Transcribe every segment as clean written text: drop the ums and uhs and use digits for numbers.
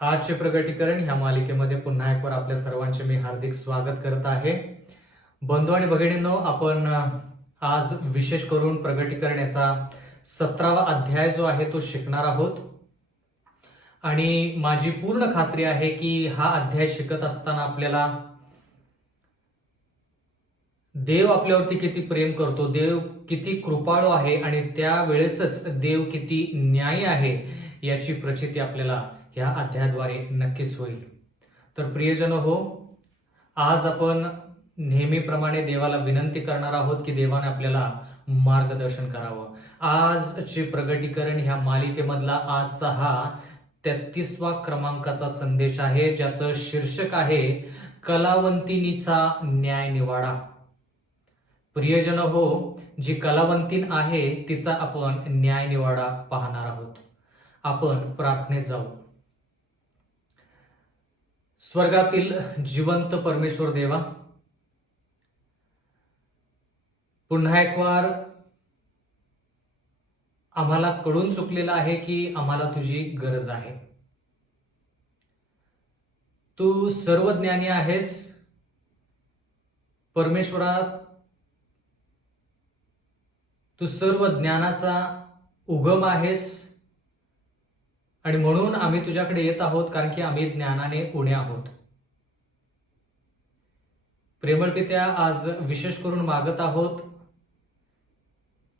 आजचे प्रगटीकरण ह्या मालिकेमध्ये पुन्हा एक वार आपल्या सर्वांचे मी हार्दिक स्वागत करत आहे. बंधू आणि भगिनींनो, आपण आज विशेष करून प्रगटीकरण याचा 17वा अध्याय जो आहे तो शिकणार आहोत. आणि माझी पूर्ण खात्री आहे की हा अध्याय शिकत असताना आपल्याला देव आपल्यावरती किती प्रेम करतो, देव किती कृपाळू आहे आणि त्यावेळेसच देव किती न्यायी आहे याची प्रचिती आपल्याला या अध्यायाद्वारे नक्कीच होईल. तर प्रियजन हो, आज आपण नेहमीप्रमाणे देवाला विनंती करणार आहोत की देवाने आपल्याला मार्गदर्शन करावं. आजचे प्रगटीकरण ह्या मालिकेमधला आजचा हा 33वा क्रमांकाचा संदेश आहे, ज्याचं शीर्षक आहे कलावंतिनीचा न्याय निवाडा. प्रियजन हो, जी कलावंतीन आहे तिचा आपण न्याय निवाडा पाहणार आहोत. आपण प्रार्थनेत जाऊ. स्वर्गातील जिवंत परमेश्वर देवा, पुन्हा एक वार आम्हाला कळून चुकलेलं आहे की आम्हाला तुझी गरज आहे. तू सर्वज्ञानी आहेस परमेश्वरा, तू सर्व ज्ञानाचा उगम आहेस आणि म्हणून आम्ही तुझ्याकडे येत आहोत, कारण की आम्ही ज्ञानाने उणे आहोत. प्रेमळ पित्या, आज विशेष करून मागत आहोत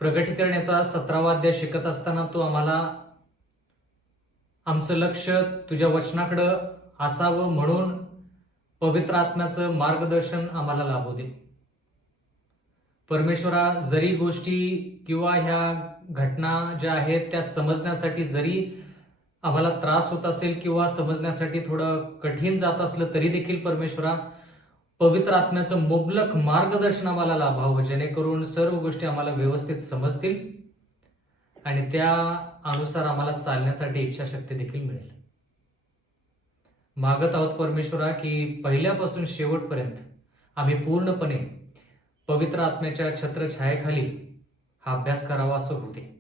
प्रगटीकरण याचा 17वा अध्याय शिकत असताना तू आम्हाला आमचं लक्ष तुझ्या वचनाकडं असावं, म्हणून पवित्र आत्म्याचं मार्गदर्शन आम्हाला लाभू दे. परमेश्वरा, जरी गोष्टी किंवा ह्या घटना ज्या आहेत त्या समजण्यासाठी जरी आम्हाला त्रास होत असेल किंवा समजण्यासाठी थोडं कठीण जात असलं तरी देखील परमेश्वरा, पवित्र आत्म्याचं मुबलक मार्गदर्शन आम्हाला लाभावं, जेणेकरून सर्व गोष्टी आम्हाला व्यवस्थित समजतील आणि त्या अनुसार आम्हाला चालण्यासाठी इच्छाशक्ती देखील मिळेल. मागत आहोत परमेश्वरा की पहिल्यापासून शेवटपर्यंत आम्ही पूर्णपणे पवित्र आत्म्याच्या छत्रछायेखाली हा अभ्यास करावा असं होते.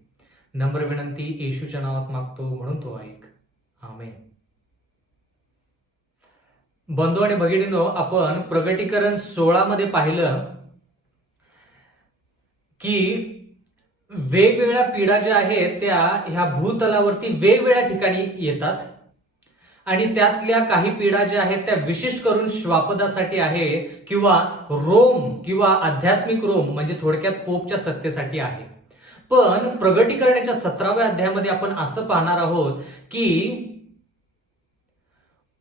नम्र विनंती येशूच्या नावात मागतो, म्हणून तो ऐक. आमेन. बंधू आणि भगिनींनो, आपण प्रगटीकरण 16 मध्ये पाहिलं की वेगवेगळ्या पीडा ज्या आहेत त्या ह्या भूतलावरती वेगवेगळ्या ठिकाणी येतात आणि त्यातल्या काही पीडा ज्या आहेत त्या विशेष करून श्वापदासाठी आहे किंवा रोम किंवा आध्यात्मिक रोम म्हणजे थोडक्यात पोपच्या सत्तेसाठी आहे. पण प्रगटीकरणाच्या 17व्या अध्यायामध्ये आपण असं पाहणार आहोत की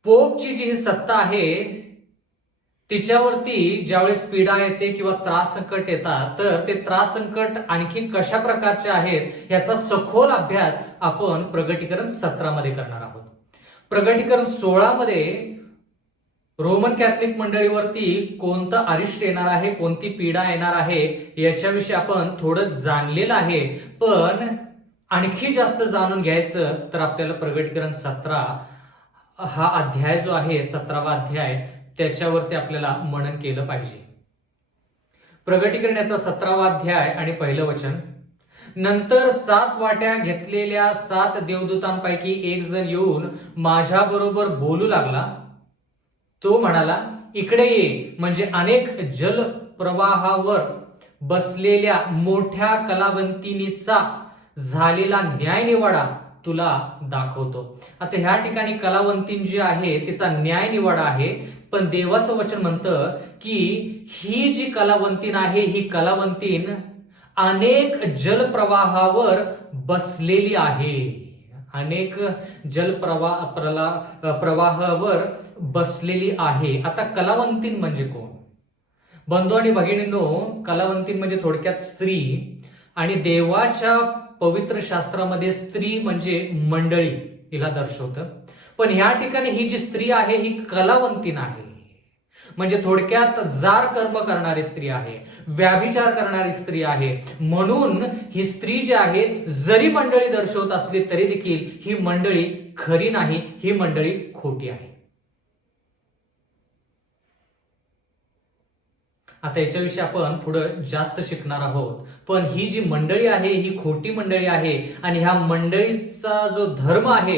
पोपची जी ही सत्ता आहे तिच्यावरती ज्यावेळेस पीडा येते किंवा त्रास संकट येतात, तर ते त्रास संकट आणखी कशा प्रकारचे आहेत याचा सखोल अभ्यास आपण प्रगटीकरण 17 मध्ये करणार आहोत. प्रगटीकरण 16 मध्ये रोमन कॅथलिक मंडळीवरती कोणतं अरिष्ट येणार आहे, कोणती पीडा येणार आहे याच्याविषयी आपण थोडं जाणलेलं आहे. पण आणखी जास्त जाणून घ्यायचं तर आपल्याला प्रगटीकरण 17 हा अध्याय जो आहे 17वा अध्याय त्याच्यावरती आपल्याला मनन केलं पाहिजे. प्रगटीकरण याचा 17वा अध्याय आणि पहिलं वचन. नंतर 7 वाट्या घेतलेल्या 7 देवदूतांपैकी एक जण येऊन माझ्या बरोबर बोलू लागला. तो म्हणाला, इकडे ये, म्हणजे अनेक जलप्रवाहावर बसलेल्या मोठ्या कलावंतिनीचा झालेला न्याय निवाडा तुला दाखवतो. आता ह्या ठिकाणी कलावंतीन जी आहे तिचा न्याय निवाडा आहे, पण देवाचं वचन म्हणतं की ही जी कलावंतीन आहे ही कलावंतीन अनेक जलप्रवाहावर बसलेली आहे. अनेक प्रवाहावर बसलेली आहे. आता कलावंतीन म्हणजे कोण? बंधू आणि भगिनींनो, कलावंतीन म्हणजे थोडक्यात स्त्री, आणि देवाच्या पवित्र शास्त्रामध्ये स्त्री म्हणजे मंडळी हिला दर्शवतं. पण ह्या ठिकाणी ही जी स्त्री आहे ही कलावंतीन आहे, म्हणजे थोडक्यात जार कर्म करणारी स्त्री आहे, व्याभिचार करणारी स्त्री आहे. म्हणून ही स्त्री जी आहे जरी मंडळी दर्शवत असली तरी देखील ही मंडळी खरी नाही, ही मंडळी खोटी आहे. आता याच्याविषयी आपण पुढे जास्त शिकणार आहोत. पण ही जी मंडळी आहे ही खोटी मंडळी आहे आणि ह्या मंडळीचा जो धर्म आहे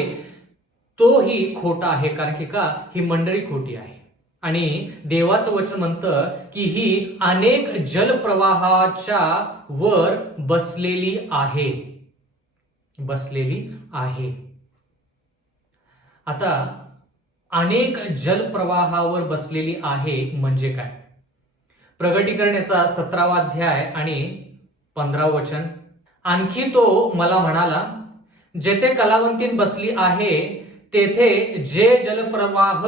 तोही खोटा आहे. कारण की का, ही मंडळी खोटी आहे. आणि देवाचं वचन म्हणतं की ही अनेक जलप्रवाहाच्या वर बसलेली आहे. आता अनेक जलप्रवाहावर बसलेली आहे म्हणजे काय? प्रगटीकरण याचा 17वा अध्याय आणि 15वे वचन. आणखी तो मला म्हणाला, जेथे कलावंतीन बसली आहे तेथे जे जलप्रवाह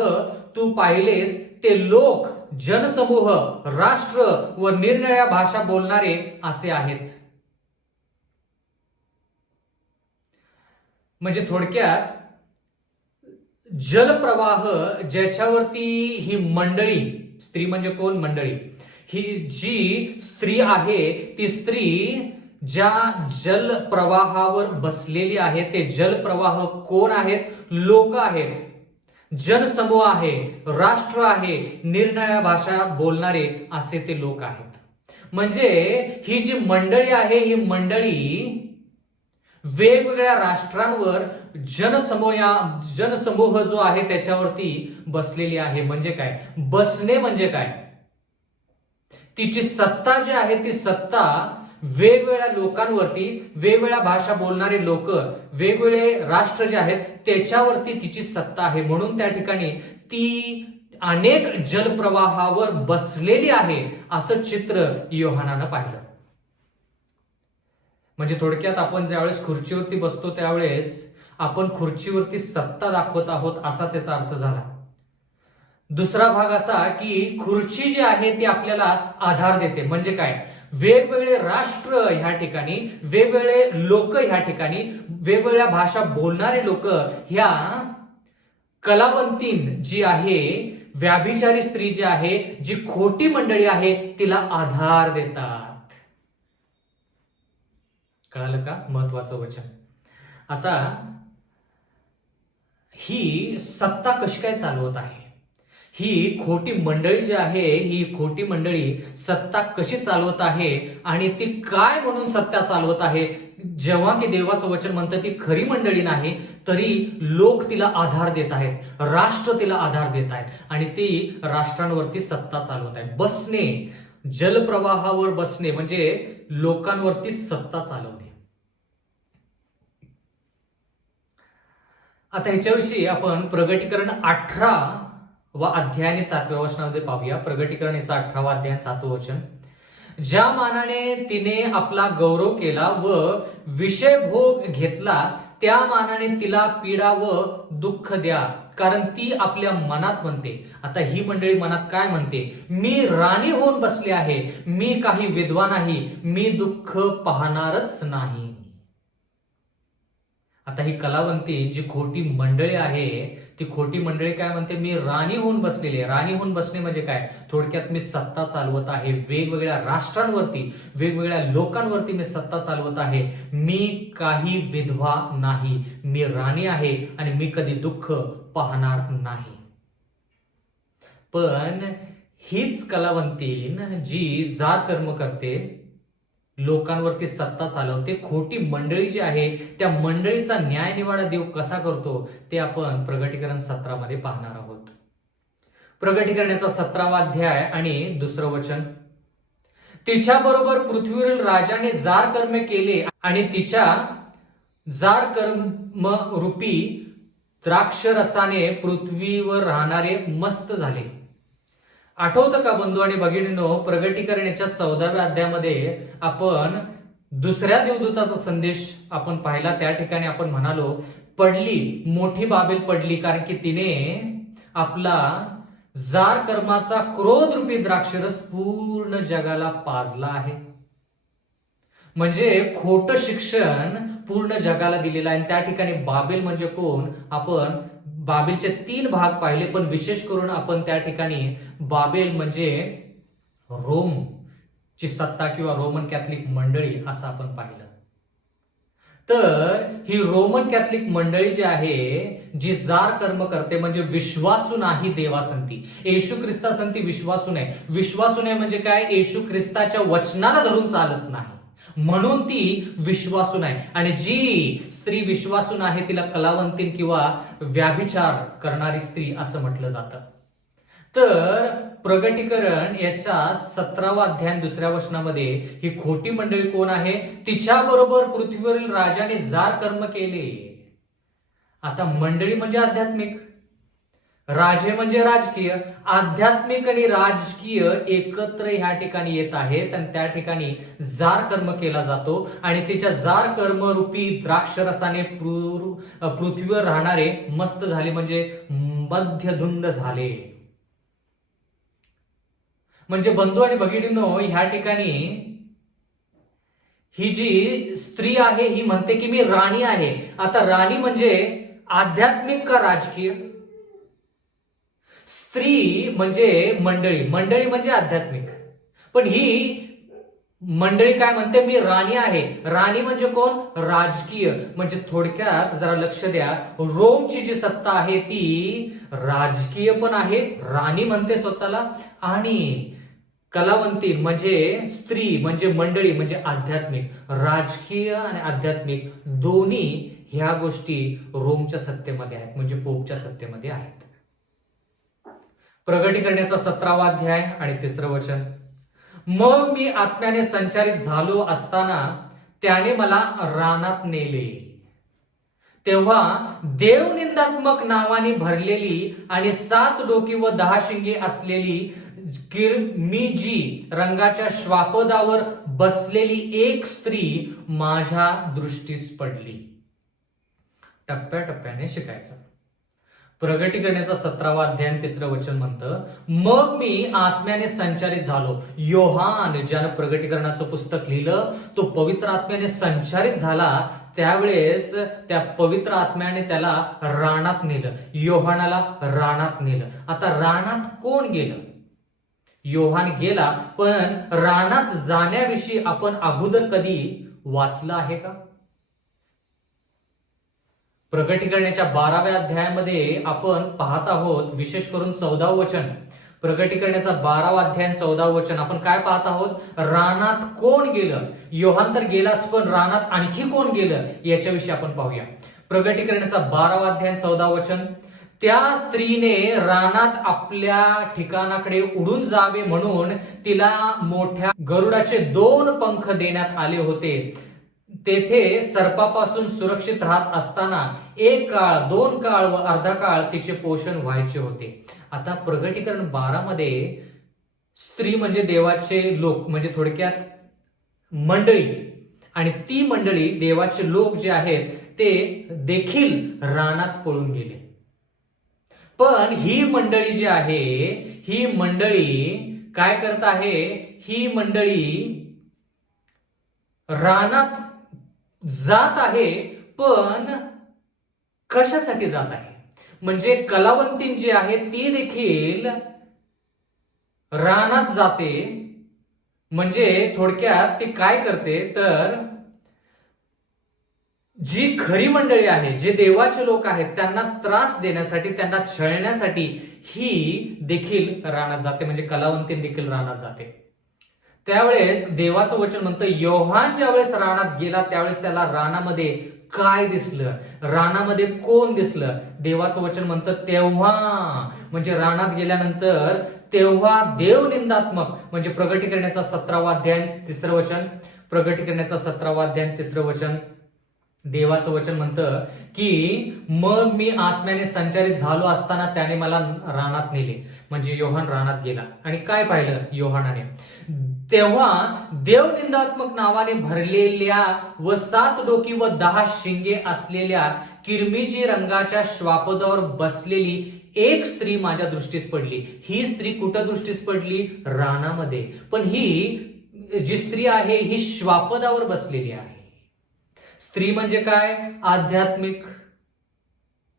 तू पाहिलेस ते लोक, जनसमूह, राष्ट्र व निरनिराळ्या भाषा बोलणारे असे आहेत. म्हणजे थोडक्यात जलप्रवाह ज्याच्यावरती ही मंडळी, स्त्री म्हणजे कोण? मंडळी. ही जी स्त्री आहे ती स्त्री ज्या जलप्रवाहावर बसलेली आहे, ते जलप्रवाह कोण आहेत? लोक आहेत, जनसमूह आहे, राष्ट्र आहे, निरनिराळ्या भाषा बोलणारे असे ते लोक आहेत. म्हणजे ही जी मंडळी आहे ही मंडळी वेगवेगळ्या राष्ट्रांवर जनसमूह जो आहे त्याच्यावरती बसलेली आहे. म्हणजे काय? बसणे म्हणजे काय? तिची सत्ता जी आहे ती सत्ता वेगवेगळ्या लोकांवरती, वेगवेगळ्या भाषा बोलणारे लोक, वेगवेगळे राष्ट्र जे आहेत त्याच्यावरती तिची सत्ता आहे. म्हणून त्या ठिकाणी ती अनेक जलप्रवाहावर बसलेली आहे असं चित्र योहानानं पाहिलं. म्हणजे थोडक्यात आपण ज्यावेळेस खुर्चीवरती बसतो त्यावेळेस आपण खुर्चीवरती सत्ता दाखवत आहोत असा त्याचा अर्थ झाला. दुसरा भाग असा की खुर्ची जी आहे ती आपल्याला आधार देते. म्हणजे काय? वेगवेगळे राष्ट्र ह्या ठिकाणी, वेगवेगळे लोक ह्या ठिकाणी, वेगवेगळ्या भाषा बोलणारे लोक ह्या कलावंतीन जी आहे, व्याभिचारी स्त्री जी आहे, जी खोटी मंडळी आहे तिला आधार देतात. कळालं का? महत्वाचं वचन. आता ही सत्ता कशी काय चालवत आहे? ही खोटी मंडळी जी आहे, ही खोटी मंडळी सत्ता कशी चालवत आहे आणि ती काय म्हणून सत्ता चालवत आहे? जेव्हा की देवाचं वचन म्हणतं ती खरी मंडळी नाही, तरी लोक तिला आधार देत आहेत, राष्ट्र तिला आधार देत आहेत आणि ती राष्ट्रांवरती सत्ता चालवत आहे. बसणे, जलप्रवाहावर बसणे म्हणजे लोकांवरती सत्ता चालवणे. आता ह्याच्याविषयी आपण प्रगटीकरण 18 व अध्याय आणि 7व्या वचनामध्ये पाहूया. प्रगटीकरण याचा 18वा अध्याय 7वं वचन. ज्या मानाने तिने आपला गौरव केला व विषय भोग घेतला त्या मानाने तिला पीडा व दुःख द्या, कारण ती आपल्या मनात म्हणते. आता ही मंडळी मनात काय म्हणते? मी राणी होऊन बसले आहे, मी काही विधवा नाही, मी दुःख पाहणारच नाही. आता ही कलावंती जी खोटी मंडळी आहे ती खोटी मंडळी काय म्हणते? मी राणी होऊन बसलेली आहे. राणी होऊन बसणे म्हणजे काय? थोडक्यात मी सत्ता चालवत आहे, वेगवेगळ्या राष्ट्रांवरती, वेगवेगळ्या लोकांवरती मी सत्ता चालवत आहे. मी काही विधवा नाही, मी राणी आहे आणि मी कधी दुःख पाहणार नाही. पण हीच कलावंतीन जी जार कर्म करते, लोकांवरती सत्ता चालवते, खोटी मंडळी जी आहे त्या मंडळीचा न्याय निवाडा देव कसा करतो ते आपण प्रगटीकरण 17 मध्ये पाहणार आहोत. प्रगटीकरणाचा 17वा अध्याय आणि 2रं वचन. तिच्या बरोबर पृथ्वीवरील राजाने जार कर्म केले आणि तिच्या जार कर्म रूपी द्राक्षरसाने पृथ्वीवर राहणारे मस्त झाले. आठवतं का बंधू आणि भगिनींनो? प्रगटीकरणाच्या 14व्या अध्यायामध्ये आपण दुसऱ्या देवदूताचा संदेश आपण पाहिला. त्या ठिकाणी आपण म्हणालो पडली, मोठी बाबेल पडली, कारण की तिने आपला जार कर्माचा क्रोध रूपी द्राक्षरस पूर्ण जगाला पाजला आहे. म्हणजे खोटं शिक्षण पूर्ण जगाला दिलेलं आहे. त्या ठिकाणी बाबेल म्हणजे कोण? आपण बाबेलचे 3 भाग पाहिले, पण विशेष करून आपण त्या ठिकाणी बाबेल म्हणजे रोमची सत्ता किंवा रोमन कॅथलिक मंडळी असं आपण पाहिलं. तर ही रोमन कॅथलिक मंडळी जी आहे, जी जार कर्म करते, म्हणजे विश्वासू नाही देवासंती, येशू ख्रिस्तासंती विश्वासू नाही. विश्वासू नाही म्हणजे काय? येशू ख्रिस्ताच्या वचनाला धरून चालत नाही. म्हणून ती विश्वासू नाही. आणि जी स्त्री विश्वासू आहे तिला कलावंतीन किंवा व्याभिचार करणारी स्त्री असं म्हटलं जातं. तर प्रगटीकरण याच्या 17वा अध्याय 2ऱ्या वचनामध्ये ही खोटी मंडळी कोण आहे? तिच्याबरोबर पृथ्वीवरील राजाने जार कर्म केले. आता मंडळी म्हणजे आध्यात्मिक, राजे म्हणजे राजकीय. आध्यात्मिक आणि राजकीय एकत्र ह्या ठिकाणी येत आहेत आणि त्या ठिकाणी जार कर्म केला जातो. आणि त्याच्या जार कर्म रूपी द्राक्षरसाने पृथ्वीवर राहणारे मस्त झाले, म्हणजे मध्यधुंद झाले. म्हणजे बंधू आणि भगिनींनो, ह्या ठिकाणी ही जी स्त्री आहे ही म्हणते की मी राणी आहे. आता राणी म्हणजे आध्यात्मिक का राजकीय? स्त्री म्हणजे मंडळी, मंडळी म्हणजे आध्यात्मिक. पण ही मंडळी काय म्हणते? मी राणी आहे. राणी म्हणजे कोण? राजकीय. म्हणजे थोडक्यात जरा लक्ष द्या, रोमची जी सत्ता आहे ती राजकीय पण आहे, राणी म्हणते स्वतःला. आणि कलावंती म्हणजे स्त्री म्हणजे मंडळी म्हणजे आध्यात्मिक. राजकीय आणि आध्यात्मिक दोन्ही ह्या गोष्टी रोमच्या सत्तेमध्ये आहेत, म्हणजे पोपच्या सत्तेमध्ये आहेत. प्रगटीकरणाचा 17वा अध्याय आणि 3रं वचन. मग मी आत्म्याने संचारित झालो असताना त्याने मला रानात नेले. तेव्हा देवनिंदात्मक नावाने भरलेली आणि 7 डोकी व 10 शिंगे असलेली किरमिजी रंगाच्या श्वापदावर बसलेली एक स्त्री माझ्या दृष्टीस पडली. टप्प्याटप्प्याने शिकायचं. प्रगटीकरणाचा 17वा अध्याय 3रं वचन म्हणतं, मग मी आत्म्याने संचारित झालो. योहान ज्यानं प्रगटीकरणाचं पुस्तक लिहिलं तो पवित्र आत्म्याने संचारित झाला. त्यावेळेस त्या पवित्र आत्म्याने त्याला रानात नेलं, योहानाला रानात नेलं. आता रानात कोण गेलं? योहान गेला, पण रानात जाण्याविषयी आपण अगोदर कधी वाचलं आहे का? प्रगटीकरणाच्या 12व्या अध्यायामध्ये आपण पाहत आहोत, विशेष करून 14वं वचन. प्रगटीकरणाचा 12वा अध्याय 14वं वचन आपण काय पाहत आहोत? रानात कोण गेलं? योहान तर गेलाच, पण रानात आणखी कोण गेलं याच्याविषयी आपण पाहूया. प्रगटीकरणाचा 12वा अध्याय 14वं वचन. त्या स्त्रीने रानात आपल्या ठिकाणाकडे उडून जावे म्हणून तिला मोठ्या गरुडाचे 2 पंख देण्यात आले होते. तेथे सर्पापासून सुरक्षित राहत असताना 1 काळ, 2 काळ व अर्धा काळ तिचे पोषण व्हायचे होते. आता प्रगटीकरण 12 मध्ये स्त्री म्हणजे देवाचे लोक, म्हणजे थोडक्यात मंडळी. आणि ती मंडळी देवाचे लोक जे आहेत ते देखील रानात पळून गेले. पण ही मंडळी जी आहे ही मंडळी काय करत आहे? ही मंडळी रानात जात आहे, पण कशासाठी जात आहे? म्हणजे कलावंतीन जी आहे ती देखील रानात जाते. म्हणजे थोडक्यात ती काय करते तर जी खरी मंडळी आहे, जे देवाचे लोक आहेत, त्यांना त्रास देण्यासाठी, त्यांना छळण्यासाठी ही देखील रानात जाते. म्हणजे कलावंतीन देखील रानात जाते. त्यावेळेस देवाचं वचन म्हणतं, योहान ज्यावेळेस रानात गेला त्यावेळेस त्याला रानामध्ये काय दिसलं? रानामध्ये कोण दिसलं? देवाचं वचन म्हणतं तेव्हा, म्हणजे रानात गेल्यानंतर तेव्हा देवनिंदात्मक, म्हणजे प्रगटीकरणाचा 17वा अध्याय 3रं वचन. प्रगटीकरणाचा 17वा अध्याय 3रं वचन. देवाचं वचन म्हणतं की मग मी आत्म्याने संचारित झालो असताना त्याने मला रानात नेले. म्हणजे योहान रानात गेला आणि काय पाहिलं योहानाने? तेव्हा देवनिंदात्मक नावाने भरलेल्या व 7 डोकी व 10 शिंगे असलेल्या किरमिजी रंगाच्या श्वापदावर बसलेली एक स्त्री माझ्या दृष्टीस पडली. ही स्त्री कुठं दृष्टीस पडली? रानामध्ये. पण ही जी स्त्री आहे ही श्वापदावर बसलेली आहे. स्त्री म्हणजे काय? आध्यात्मिक.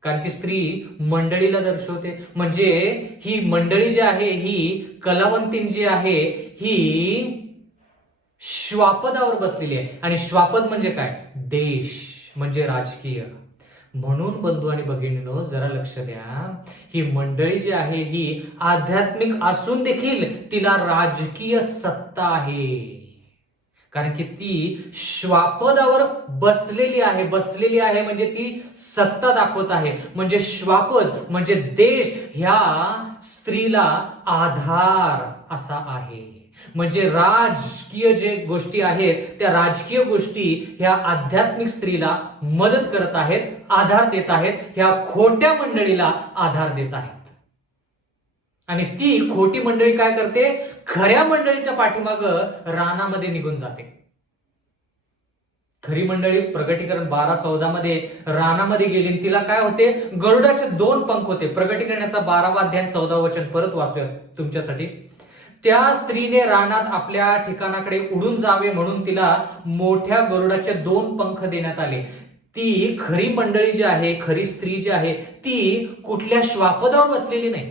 कारण की स्त्री मंडळीला दर्शवते. म्हणजे ही मंडळी जी आहे ही कलावंतीन जी आहे ही श्वापदावर बसलेली आहे. आणि श्वापद म्हणजे काय? देश, म्हणजे राजकीय. म्हणून बंधू आणि भगिनींनो जरा लक्ष द्या, ही मंडळी जी आहे ही आध्यात्मिक असून देखील तिला राजकीय सत्ता आहे. कारण की ती श्वापदावर बसलेली आहे म्हणजे ती सत्ता दाखवत आहे. म्हणजे श्वापद म्हणजे देश ह्या स्त्रीला आधार असा आहे. म्हणजे राजकीय जे गोष्टी आहेत त्या राजकीय गोष्टी ह्या आध्यात्मिक स्त्रीला मदत करत आहेत, आधार देत आहेत, ह्या खोट्या मंडळीला आधार देत आहेत. आणि ती खोटी मंडळी काय करते, खऱ्या मंडळीच्या पाठीमागं रानामध्ये निघून जाते. खरी मंडळी प्रगटीकरण 12-14 मध्ये रानामध्ये गेली. तिला काय होते, गरुडाचे 2 पंख होते. प्रगटीकरणाचा 12वा अध्याय 14 वचन परत वाचूया तुमच्यासाठी. त्या स्त्रीने रानात आपल्या ठिकाणाकडे उडून जावे म्हणून तिला मोठ्या गरुडाचे 2 पंख देण्यात आले. ती खरी मंडळी जी आहे, खरी स्त्री जी आहे, ती कुठल्या श्वापदावर बसलेली नाही.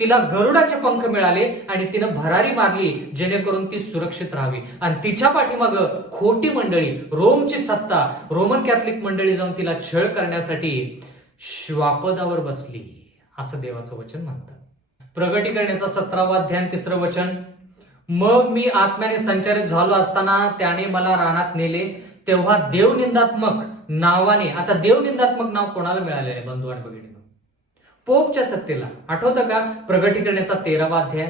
तिला गरुडाचे पंख मिळाले आणि तिनं भरारी मारली जेणेकरून ती सुरक्षित राहावी. आणि तिच्या पाठीमागं खोटी मंडळी, रोमची सत्ता, रोमन कॅथलिक मंडळी जाऊन तिला छळ करण्यासाठी श्वापदावर बसली असं देवाचं वचन म्हणतं. प्रगटीकरणाचा 17वा अध्याय 3रं वचन. मग मी आत्म्याने संचारित झालो असताना त्याने मला रानात नेले, तेव्हा देवनिंदात्मक नावाने, आता देवनिंदात्मक नाव कोणाला मिळालेलं आहे बंधू आणि भगिनी? पोपच्या सत्तेला. आठवतं का? प्रगटीकरणाचा 13वा अध्याय.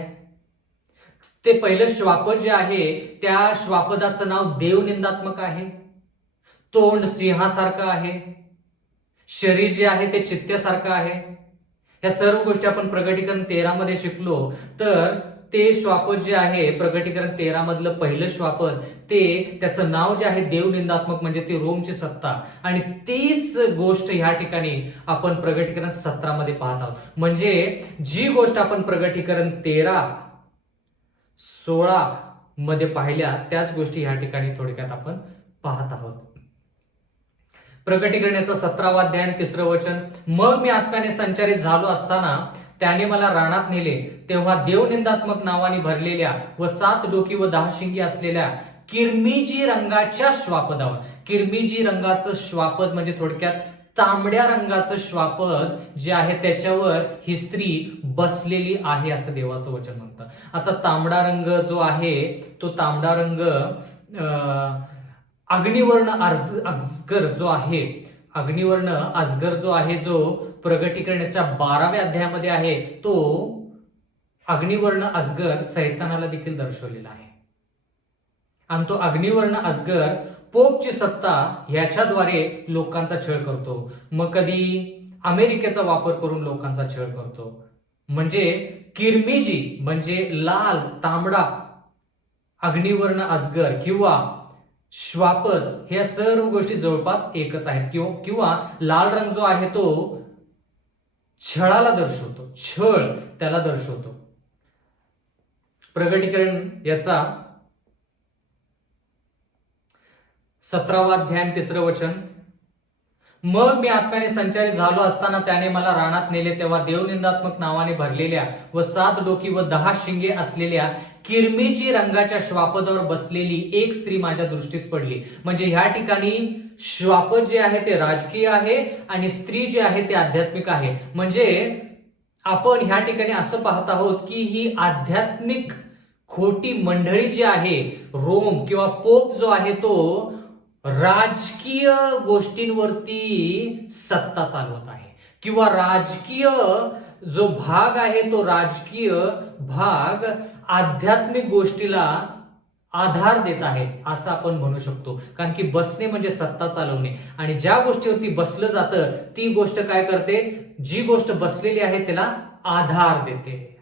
ते पहिलं श्वापद जे आहे त्या श्वापदाचं नाव देवनिंदात्मक आहे. तोंड सिंहासारखं आहे, शरीर जे आहे ते चित्त्यासारखं आहे. या सर्व गोष्टी आपण प्रगटीकरण 13 मध्ये शिकलो. तर ते श्वापद जे आहे प्रगटीकरण 13 मधलं पहिलं श्वापद, ते त्याचं नाव जे आहे देवनिंदात्मक म्हणजे ती रोमची सत्ता. आणि तीच गोष्ट ह्या ठिकाणी आपण प्रगटीकरण 17 मध्ये पाहत आहोत. म्हणजे जी गोष्ट आपण प्रगटीकरण 13-16 मध्ये पाहिल्या त्याच गोष्टी ह्या ठिकाणी थोडक्यात आपण पाहत आहोत. प्रगटीकरणाचा 17वा अध्याय 3रं वचन. मग मी आत्म्याने संचारित झालो असताना त्याने मला रानात नेले, तेव्हा देवनिंदात्मक नावाने भरलेल्या व 7 डोकी व 10 शिंगे असलेल्या किरमिजी रंगाच्या श्वापदावर. किरमिजी रंगाचं श्वापद म्हणजे थोडक्यात तांबड्या रंगाचं श्वापद जे आहे त्याच्यावर ही स्त्री बसलेली आहे असं देवाचं वचन म्हणतं. आता तांबडा रंग जो आहे तो तांबडा रंग अग्निवर्ण अजगर जो आहे, अग्निवर्ण अजगर जो आहे, जो प्रगटीकरणाच्या 12व्या अध्यायामध्ये आहे, तो अग्निवर्ण अजगर सैतानाला देखील दर्शवलेला आहे. आणि तो अग्निवर्ण अजगर पोपची सत्ता ह्याच्याद्वारे लोकांचा छळ करतो. मग कधी अमेरिकेचा वापर करून लोकांचा छळ करतो. म्हणजे किरमिजी म्हणजे लाल तांबडा अग्निवर्ण अजगर किंवा श्वापद, ह्या सर्व गोष्टी जवळपास एकच आहेत. किंवा लाल रंग जो आहे तो छळाला दर्शवतो, छळ त्याला दर्शवतो. प्रगटीकरण याचा 17वा अध्याय 3रं वचन. मग मी आत्म्याने संचारित झालो असताना त्याने मला रानात नेले, तेव्हा देवनिंदात्मक नावाने भरलेल्या व 7 डोकी व 10 शिंगे असलेल्या किरमिजी रंगाच्या श्वापदावर बसलेली एक स्त्री माझ्या दृष्टीस पडली. म्हणजे ह्या ठिकाणी श्वापद जे आहे ते राजकीय आहे आणि स्त्री जी आहे ते आध्यात्मिक आहे. म्हणजे आपण ह्या ठिकाणी असं पाहत आहोत की ही आध्यात्मिक खोटी मंडळी जी आहे, रोम किंवा पोप जो आहे तो राजकीय गोष्टींवरती सत्ता चालवत आहे किंवा राजकीय जो भाग आहे तो राजकीय भाग आध्यात्मिक गोष्टीला आधार देत आहे असं आपण म्हणू शकतो. कारण की बसणे म्हणजे सत्ता चालवणे आणि ज्या गोष्टीवरती बसलं जातं ती गोष्ट काय करते, जी गोष्ट बसलेली आहे त्याला आधार देते.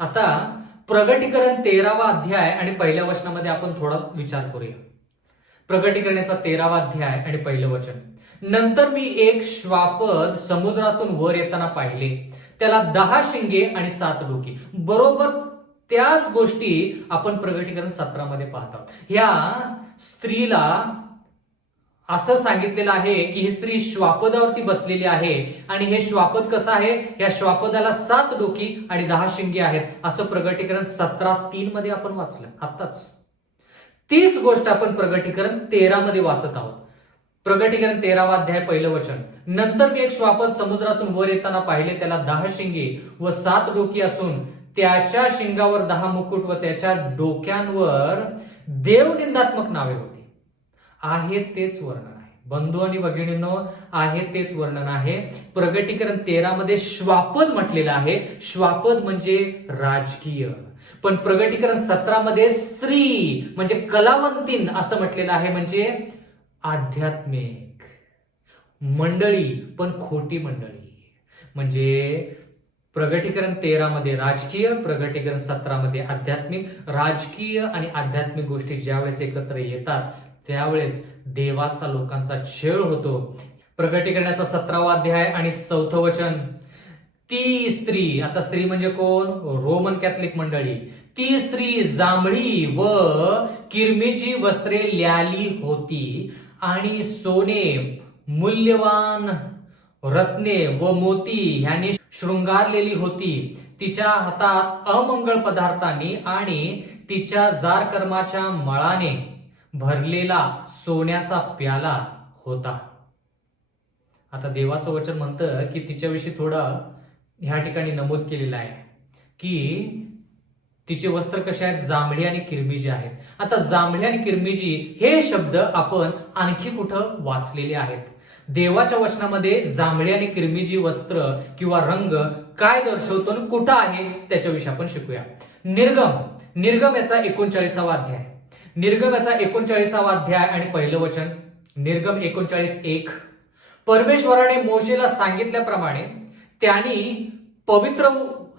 आता प्रगटीकरण 13वा अध्याय आणि पहिल्या वचनामध्ये आपण थोडा विचार करूया. प्रगटीकरणाचा 13वा अध्याय आणि पहिलं वचन. नंतर मी एक श्वापद समुद्रातून वर येताना पाहिले, त्याला 10 शिंगे आणि 7 डोकी. बरोबर त्याच गोष्टी आपण प्रगटीकरण 17 मध्ये पाहत आहोत. ह्या स्त्रीला असं सांगितलेलं आहे की ही स्त्री श्वापदावरती बसलेली आहे आणि हे श्वापद कसं आहे, या श्वापदाला 7 डोकी आणि 10 शिंगे आहेत असं प्रगटीकरण 17:3 मध्ये आपण वाचलं आताच. तीच गोष्ट आपण प्रगटीकरण 13 मध्ये वाचत आहोत. प्रगटीकरण 13वा अध्याय पहिलं वचन. नंतर मी एक श्वापद समुद्रातून वर येताना पाहिले, त्याला 10 शिंगे व 7 डोकी असून त्याच्या शिंगावर 10 मुकुट व त्याच्या डोक्यांवर देवनिंदात्मक नावे होती. आहे तेच वर्णन आहे. बंधू आणि भगिनींनो, आहे तेच वर्णन आहे. प्रगटीकरण 13 मध्ये श्वापद म्हटलेलं आहे. श्वापद म्हणजे राजकीय. पण प्रगटीकरण 17 मध्ये स्त्री म्हणजे कलावंतीन असं म्हटलेलं आहे, म्हणजे आध्यात्मिक मंडळी, पण खोटी मंडळी. म्हणजे प्रगटीकरण 13 मध्ये राजकीय, प्रगटीकरण 17 मध्ये आध्यात्मिक. राजकीय आणि आध्यात्मिक गोष्टी ज्यावेळेस एकत्र येतात त्यावेळेस देवाचा लोकांचा छळ होतो. प्रगटीकरणाचा 17वा अध्याय आणि 4थं वचन, ती स्त्री, आता स्त्री म्हणजे कोण? रोमन कॅथलिक मंडळी. ती स्त्री जांभळी व किरमीची वस्त्रे ल्याली होती आणि सोने, मूल्यवान रत्ने व मोती ह्याने शृंगारलेली होती. तिच्या हातात अमंगळ पदार्थांनी आणि तिच्या जार कर्माच्या मळाने भरलेला सोन्याचा प्याला होता. आता देवाचं वचन म्हणतं की तिच्याविषयी थोडं ह्या ठिकाणी नमूद केलेलं आहे की तिचे वस्त्र कसे आहेत? जांभळी आणि किरमिजी आहेत. आता जांभळी आणि किरमिजी हे शब्द आपण आणखी कुठं वाचलेले आहेत? देवाच्या वचनामध्ये जांभळी आणि किरमिजी वस्त्र किंवा रंग काय दर्शवतो आणि कुठं आहे त्याच्याविषयी आपण शिकूया. निर्गम याचा 39वा अध्याय. निर्गम याचा 39वा अध्याय आणि पहिलं वचन. निर्गम 39:1. परमेश्वराने मोशेला सांगितल्याप्रमाणे त्यांनी पवित्र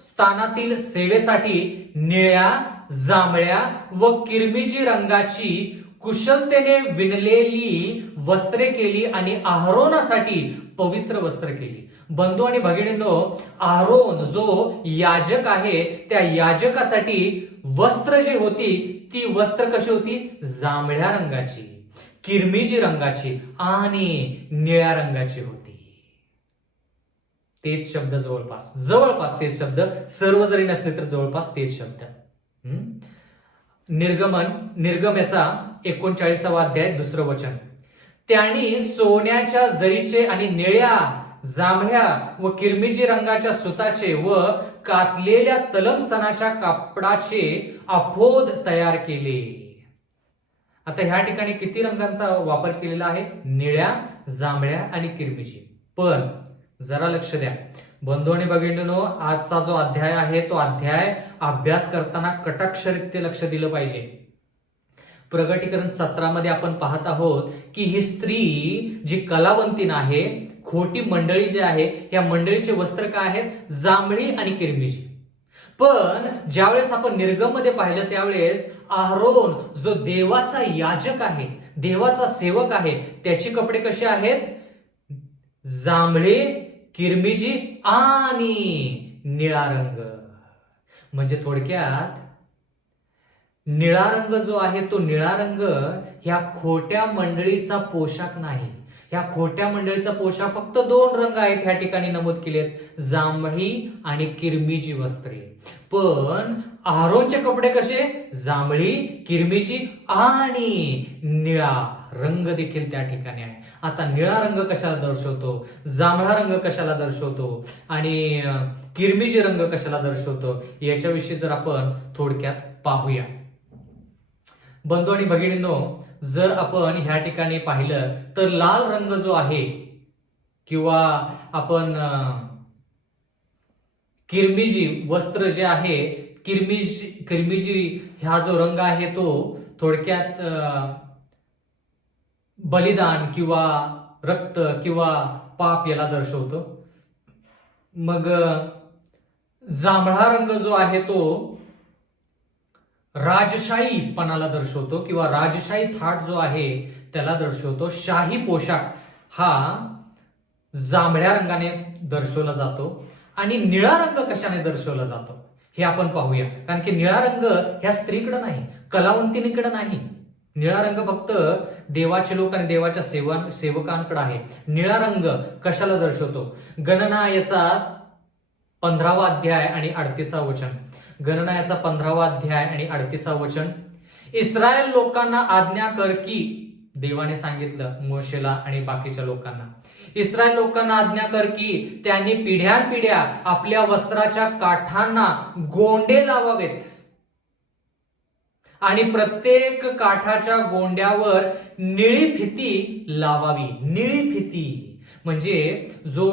स्थानातील सेवेसाठी निळ्या, जांभळ्या व किरमिजी रंगाची कुशलतेने विणलेली वस्त्रे केली आणि अहरोनासाठी पवित्र वस्त्र केली. बंधू आणि भगिनींनो, अहरोन जो याजक आहे त्या याजकासाठी वस्त्र जी होती ती वस्त्र कशी होती? जांभळ्या रंगाची, किरमिजी रंगाची आणि निळ्या रंगाची होती. तेच शब्द जवळपास तेच शब्द, सर्व जरी नसले तर जवळपास तेच शब्द. निर्गम याचा 39वा अध्याय 2रं वचन. त्यांनी सोन्याच्या जरीचे आणि निळ्या, जांभळ्या व किरमिजी रंगाच्या सुताचे व कातलेल्या तलमसनाच्या कापडाचे अफोद तयार केले. आता ह्या ठिकाणी किती रंगांचा वापर केलेला आहे? निळ्या, जांभळ्या आणि किरमिजी. पण जरा लक्ष द्या बंधू आणि भगिनींनो, आजचा जो अध्याय आहे तो अध्याय अभ्यास करताना कटाक्षरित्य लक्ष दिलं पाहिजे. प्रगटीकरण 17 मध्ये आपण पाहत आहोत की ही स्त्री जी कलावंतीन आहे, खोटी मंडळी जी आहे, या मंडळीचे वस्त्र काय आहेत? जांभळी आणि किरमिजी. पण ज्यावेळेस आपण निर्गम मध्ये पाहिलं त्यावेळेस अहरोन जो देवाचा याजक आहे, देवाचा सेवक आहे, त्याची कपडे कसे आहेत? जांभळे, किरमिजी आणि निळा रंग. म्हणजे थोडक्यात निळा रंग जो आहे तो निळा रंग ह्या खोट्या मंडळीचा पोशाख नाही. ह्या खोट्या मंडळीचा पोशाख फक्त 2 रंग आहेत ह्या ठिकाणी नमूद केलेत, जांभळी आणि किरमिजी वस्त्रे. पण अहरोनचे कपडे कसे? जांभळी, किरमिजी आणि निळा रंग देखील त्या ठिकाणी आहे. आता निळा रंग कशाला दर्शवतो, जांभळा रंग कशाला दर्शवतो आणि किरमिजी रंग कशाला दर्शवतो याच्याविषयी जर आपण थोडक्यात पाहूया. बंधू आणि भगिनींनो, जर आपण ह्या ठिकाणी पाहिलं तर लाल रंग जो आहे किंवा आपण किरमिजी वस्त्र जे आहे, किरमिजी हा जो रंग आहे तो थोडक्यात बलिदान किंवा रक्त किंवा पाप याला दर्शवतो. मग जांभळा रंग जो आहे तो राजशाहीपणाला दर्शवतो किंवा राजशाही थाट जो आहे त्याला दर्शवतो. शाही पोशाख हा जांभळ्या रंगाने दर्शवला जातो. आणि निळा रंग कशाने दर्शवला जातो हे आपण पाहूया. कारण की निळा रंग ह्या स्त्रीकडे नाही, कलावंतीनीकडे नाही. निळा रंग फक्त देवाचे लोक आणि देवाच्या सेवकांकडे आहे. निळा रंग कशाला दर्शवतो? गणना याचा 15वा अध्याय आणि 38वा वचन. गणना याचा 15वा अध्याय आणि 38वा वचन. इस्रायल लोकांना आज्ञा कर की देवाने सांगितलं मोशेला आणि बाकीच्या लोकांना, इस्रायल लोकांना आज्ञा कर की त्यांनी पिढ्यानपिढ्या आपल्या वस्त्राच्या काठांना गोंडे लावावेत आणि प्रत्येक काठाच्या गोंड्यावर निळी फिती लावावी. निळी फिती म्हणजे जो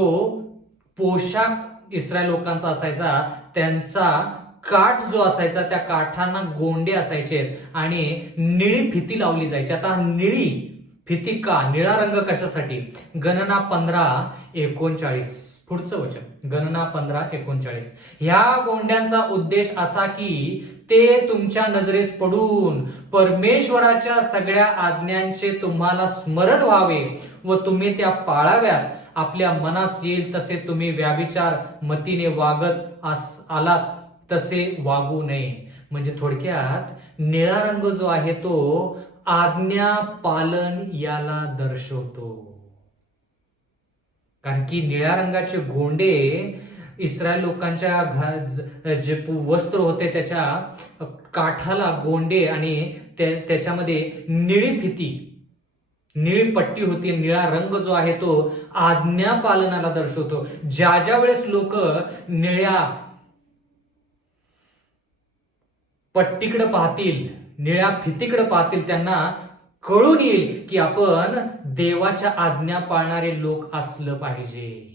पोशाख इस्रायल लोकांचा असायचा, त्यांचा काठ जो असायचा, त्या काठांना गोंडे असायचे आणि निळी फिती लावली जायची. आता निळी फिती का, निळा रंग कशासाठी? गणना 15:39 पुढचं वचन, गणना 15:39. ह्या गोंड्यांचा उद्देश असा की ते तुमच्या नजरेस पडून परमेश्वराच्या सगळ्या आज्ञांचे तुम्हाला स्मरण व्हावे व तुम्ही त्या पाळाव्यात. आपल्या मनास येईल तसे तुम्ही व्याभिचार मतीने वागत आलात तसे वागू नये. म्हणजे थोडक्यात निळा रंग जो आहे तो आज्ञा पालन याला दर्शवतो. कारण की निळ्या रंगाचे गोंडे इस्रायल लोकांच्या जे वस्त्र होते त्याच्या काठाला गोंडे आणि त्याच्यामध्ये निळी फिती, निळी पट्टी होती. निळा रंग जो आहे तो आज्ञा पालनाला दर्शवतो. ज्या ज्या वेळेस लोक निळ्या पट्टीकडे पाहतील, निळ्या फितीकडे पाहतील, त्यांना कळून येईल की आपण देवाच्या आज्ञा पाळणारे लोक असलं पाहिजे,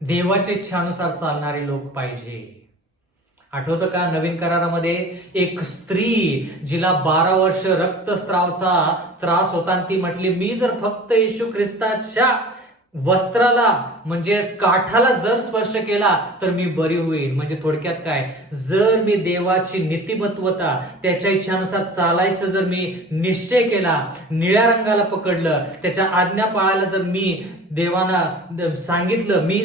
देवाच्या इच्छानुसार चालणारे लोक पाहिजे. आठवतं का नवीन करारामध्ये एक स्त्री जिला 12 वर्ष रक्तस्रावाचा त्रास होता आणि ती म्हटली, मी जर फक्त येशू ख्रिस्ताच्या वस्त्राला म्हणजे काठाला जर स्पर्श केला तर मी बरी होईल. म्हणजे थोडक्यात काय, जर मी देवाची नीतिमत्वता त्याच्या इच्छानुसार चालायचं जर मी निश्चय केला, निळ्या रंगाला पकडलं, त्याच्या आज्ञा पाळायला जर मी देवाना सांगितलं, मी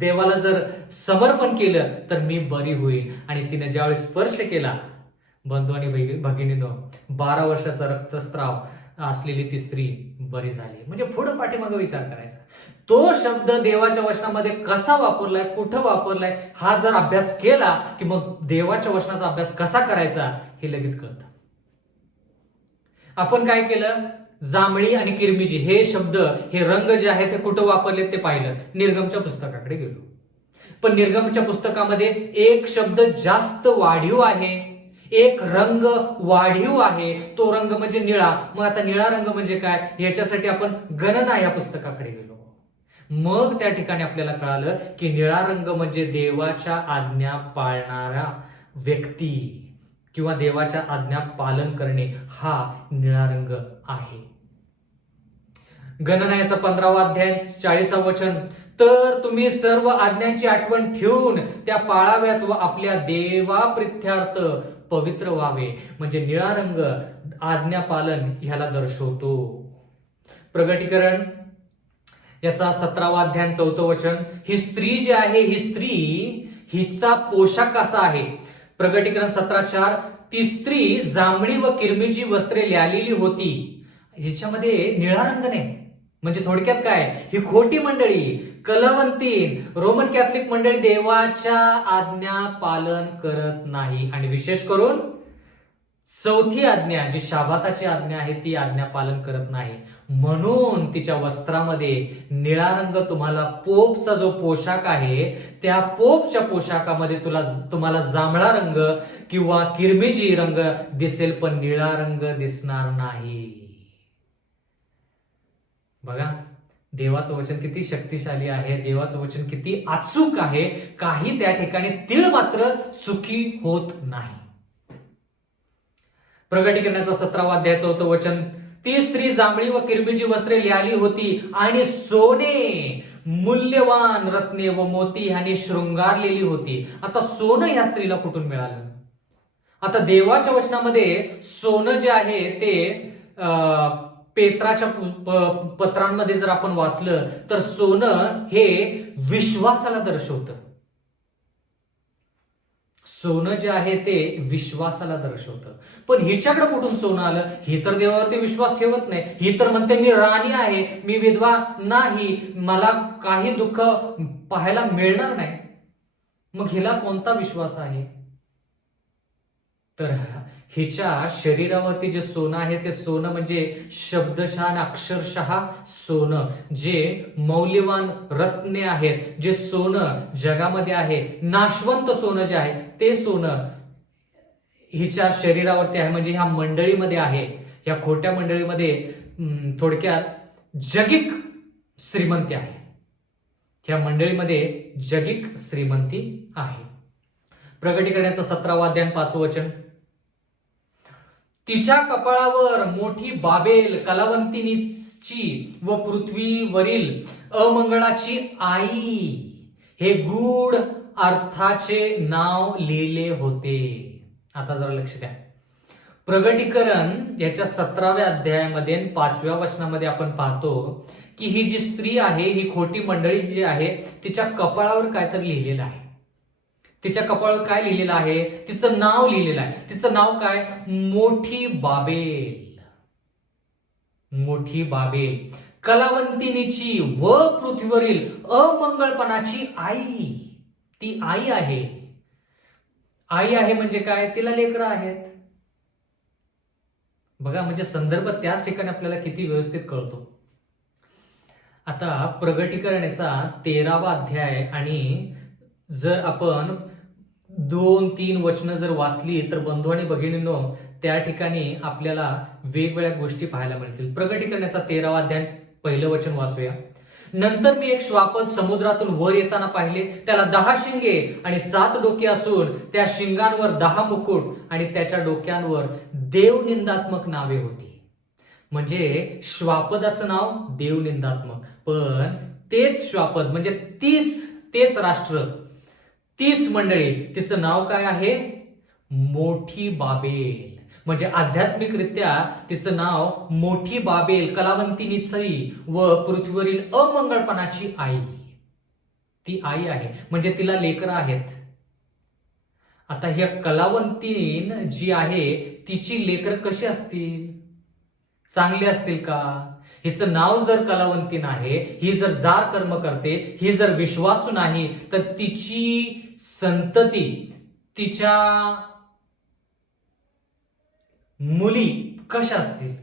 देवाला जर समर्पण केलं तर मी बरी होईल. आणि तिने ज्यावेळेस स्पर्श केला, बंधू आणि भगिनीनो, 12 वर्षाचा रक्तस्राव असलेली ती स्त्री बरी झाली. म्हणजे पुढे पाठीमागे विचार करायचा, तो शब्द देवाच्या वचनामध्ये कसा वापरलाय, कुठं वापरलाय, हा जर अभ्यास केला की मग देवाच्या वचनाचा अभ्यास कसा करायचा हे लगेच कळतं. आपण काय केलं, जांभळी आणि किरमिजी हे शब्द, हे रंग जे आहे ते कुठं वापरले ते पाहिलं, निर्गमच्या पुस्तकाकडे गेलो. पण निर्गमच्या पुस्तकामध्ये एक शब्द जास्त वाढीव आहे, एक रंग वाढीव आहे, तो रंग म्हणजे निळा. मग आता निळा रंग म्हणजे काय, याच्यासाठी आपण गणना या पुस्तकाकडे गेलो. मग त्या ठिकाणी आपल्याला कळालं की निळा रंग म्हणजे देवाच्या आज्ञा पाळणारा व्यक्ती किंवा देवाच्या आज्ञा पालन करणे, हा निळा रंग आहे. गणना याचा 15वा अध्याय 40वा वचन, तर तुम्ही सर्व आज्ञांची आठवण ठेवून त्या पाळाव्यात व आपल्या देवाप्रित्यर्थ पवित्र व्हावे. म्हणजे निळा रंग आज्ञा पालन ह्याला दर्शवतो. प्रगटीकरण याचा 17वा अध्याय 4थं वचन, ही स्त्री जी आहे, ही स्त्री हिचा पोशाख कसा आहे. प्रगटीकरण 17:4, ती स्त्री जांभळी व किरमिजी वस्त्रे ल्यालेली होती. हिच्यामध्ये निळा रंग नाही. म्हणजे थोडक्यात काय, ही खोटी मंडळी, कलवंतीन रोमन कॅथलिक मंडळी देवाच्या आज्ञा पालन करत नाही. आणि विशेष करून 4थी आज्ञा जी शाबाताची आज्ञा आहे ती आज्ञा पालन करत नाही. म्हणून तिच्या वस्त्रामध्ये निळा रंग, तुम्हाला पोपचा जो पोशाख आहे त्या पोपच्या पोशाखामध्ये तुम्हाला जांभळा रंग किंवा किरमिजी रंग दिसेल, पण निळा रंग दिसणार नाही. बघा देवाचं वचन किती शक्तिशाली आहे, देवाचं वचन किती अचूक आहे. काही त्या ठिकाणी तीळ मात्र चुकी होत नाही. प्रगटीकरणाचा 17वा अध्याय 4थं वचन, ती स्त्री जांभळी व किरमिजी वस्त्रे ल्याली होती आणि सोने, मूल्यवान रत्ने व मोती ह्याने शृंगारलेली होती. आता सोनं ह्या स्त्रीला कुठून मिळालं? आता देवाच्या वचनामध्ये सोनं जे आहे ते पेत्राच्या पत्रांमध्ये जर आपण वाचलं तर सोनं हे विश्वासाला दर्शवतं. सोनं जे आहे ते विश्वासाला दर्शवतं. पण हिच्याकडे कुठून सोनं आलं? ही तर देवावरती विश्वास ठेवत नाही. ही तर म्हणते मी राणी आहे, मी विधवा नाही, मला काही दुःख पाहायला मिळणार नाही. मग हिला कोणता विश्वास आहे? तर हिच्या शरीरावरती जे सोनं आहे ते सोनं म्हणजे शब्दशः आणि अक्षरशः सोनं, जे मौल्यवान रत्ने आहेत, जे सोनं जगामध्ये आहे, नाशवंत सोनं जे आहे ते सोनं हिच्या शरीरावरती आहे, म्हणजे ह्या मंडळीमध्ये आहे. ह्या खोट्या मंडळीमध्ये थोडक्यात जगिक श्रीमंती आहे. ह्या मंडळीमध्ये जगिक श्रीमंती आहे. प्रगटीकरणाचं 17वा अध्याय 5वं वचन. तिच्या कपाळावर मोठी बाबेल कलावंतिनीची व पृथ्वीवरील अमंगळाची आई हे गूढ अर्थाचे नाव लिहिले होते. आता जरा लक्ष द्या. प्रगटीकरण याच्या 17व्या अध्यायामध्ये 5व्या वचनामध्ये आपण पाहतो की ही जी स्त्री आहे, ही खोटी मंडळी जी आहे, तिच्या कपाळावर काहीतरी लिहिलेलं आहे. तिच्या कपाळावर काय लिहिलेलं आहे? तिचं नाव लिहिलेलं आहे. तिचं नाव काय? मोठी बाबेल. मोठी बाबेल कलावंतिनीची व पृथ्वीवरील अमंगळपणाची आई. ती आई आहे. आई आहे म्हणजे काय? तिला लेकरं आहेत. बघा, म्हणजे संदर्भ त्याच ठिकाणी आपल्याला किती व्यवस्थित कळतो. आता प्रगटीकरणाचा 13वा अध्याय आणि जर आपण 2-3 वचनं जर वाचली तर बंधू आणि भगिनींनो त्या ठिकाणी आपल्याला वेगवेगळ्या गोष्टी पाहायला मिळतील. प्रगटीकरणाचा 13वा अध्याय 1 वचन वाचूया. नंतर मी एक श्वापद समुद्रातून वर येताना पाहिले. त्याला 10 शिंगे आणि 7 डोके असून त्या शिंगांवर 10 मुकुट आणि त्याच्या डोक्यांवर देवनिंदात्मक नावे होती. म्हणजे श्वापदाचं नाव देवनिंदात्मक, पण तेच श्वापद म्हणजे तेच राष्ट्र, तीच मंडळी, तिचं नाव काय आहे? मोठी बाबेल. म्हणजे आध्यात्मिकरित्या तिचं नाव मोठी बाबेल कलावंतिनीची व पृथ्वीवरील अमंगळपणाची आई. ती आई आहे म्हणजे तिला लेकरं आहेत. आता ह्या कलावंतीन जी आहे तिची लेकरं कशी असतील? चांगली असतील का? हिचं नाव जर कलावंतीन आहे, ही जर जार कर्म करते, ही जर विश्वासू नाही, तर तिची संतती, तिच्या मुली कशा असतील?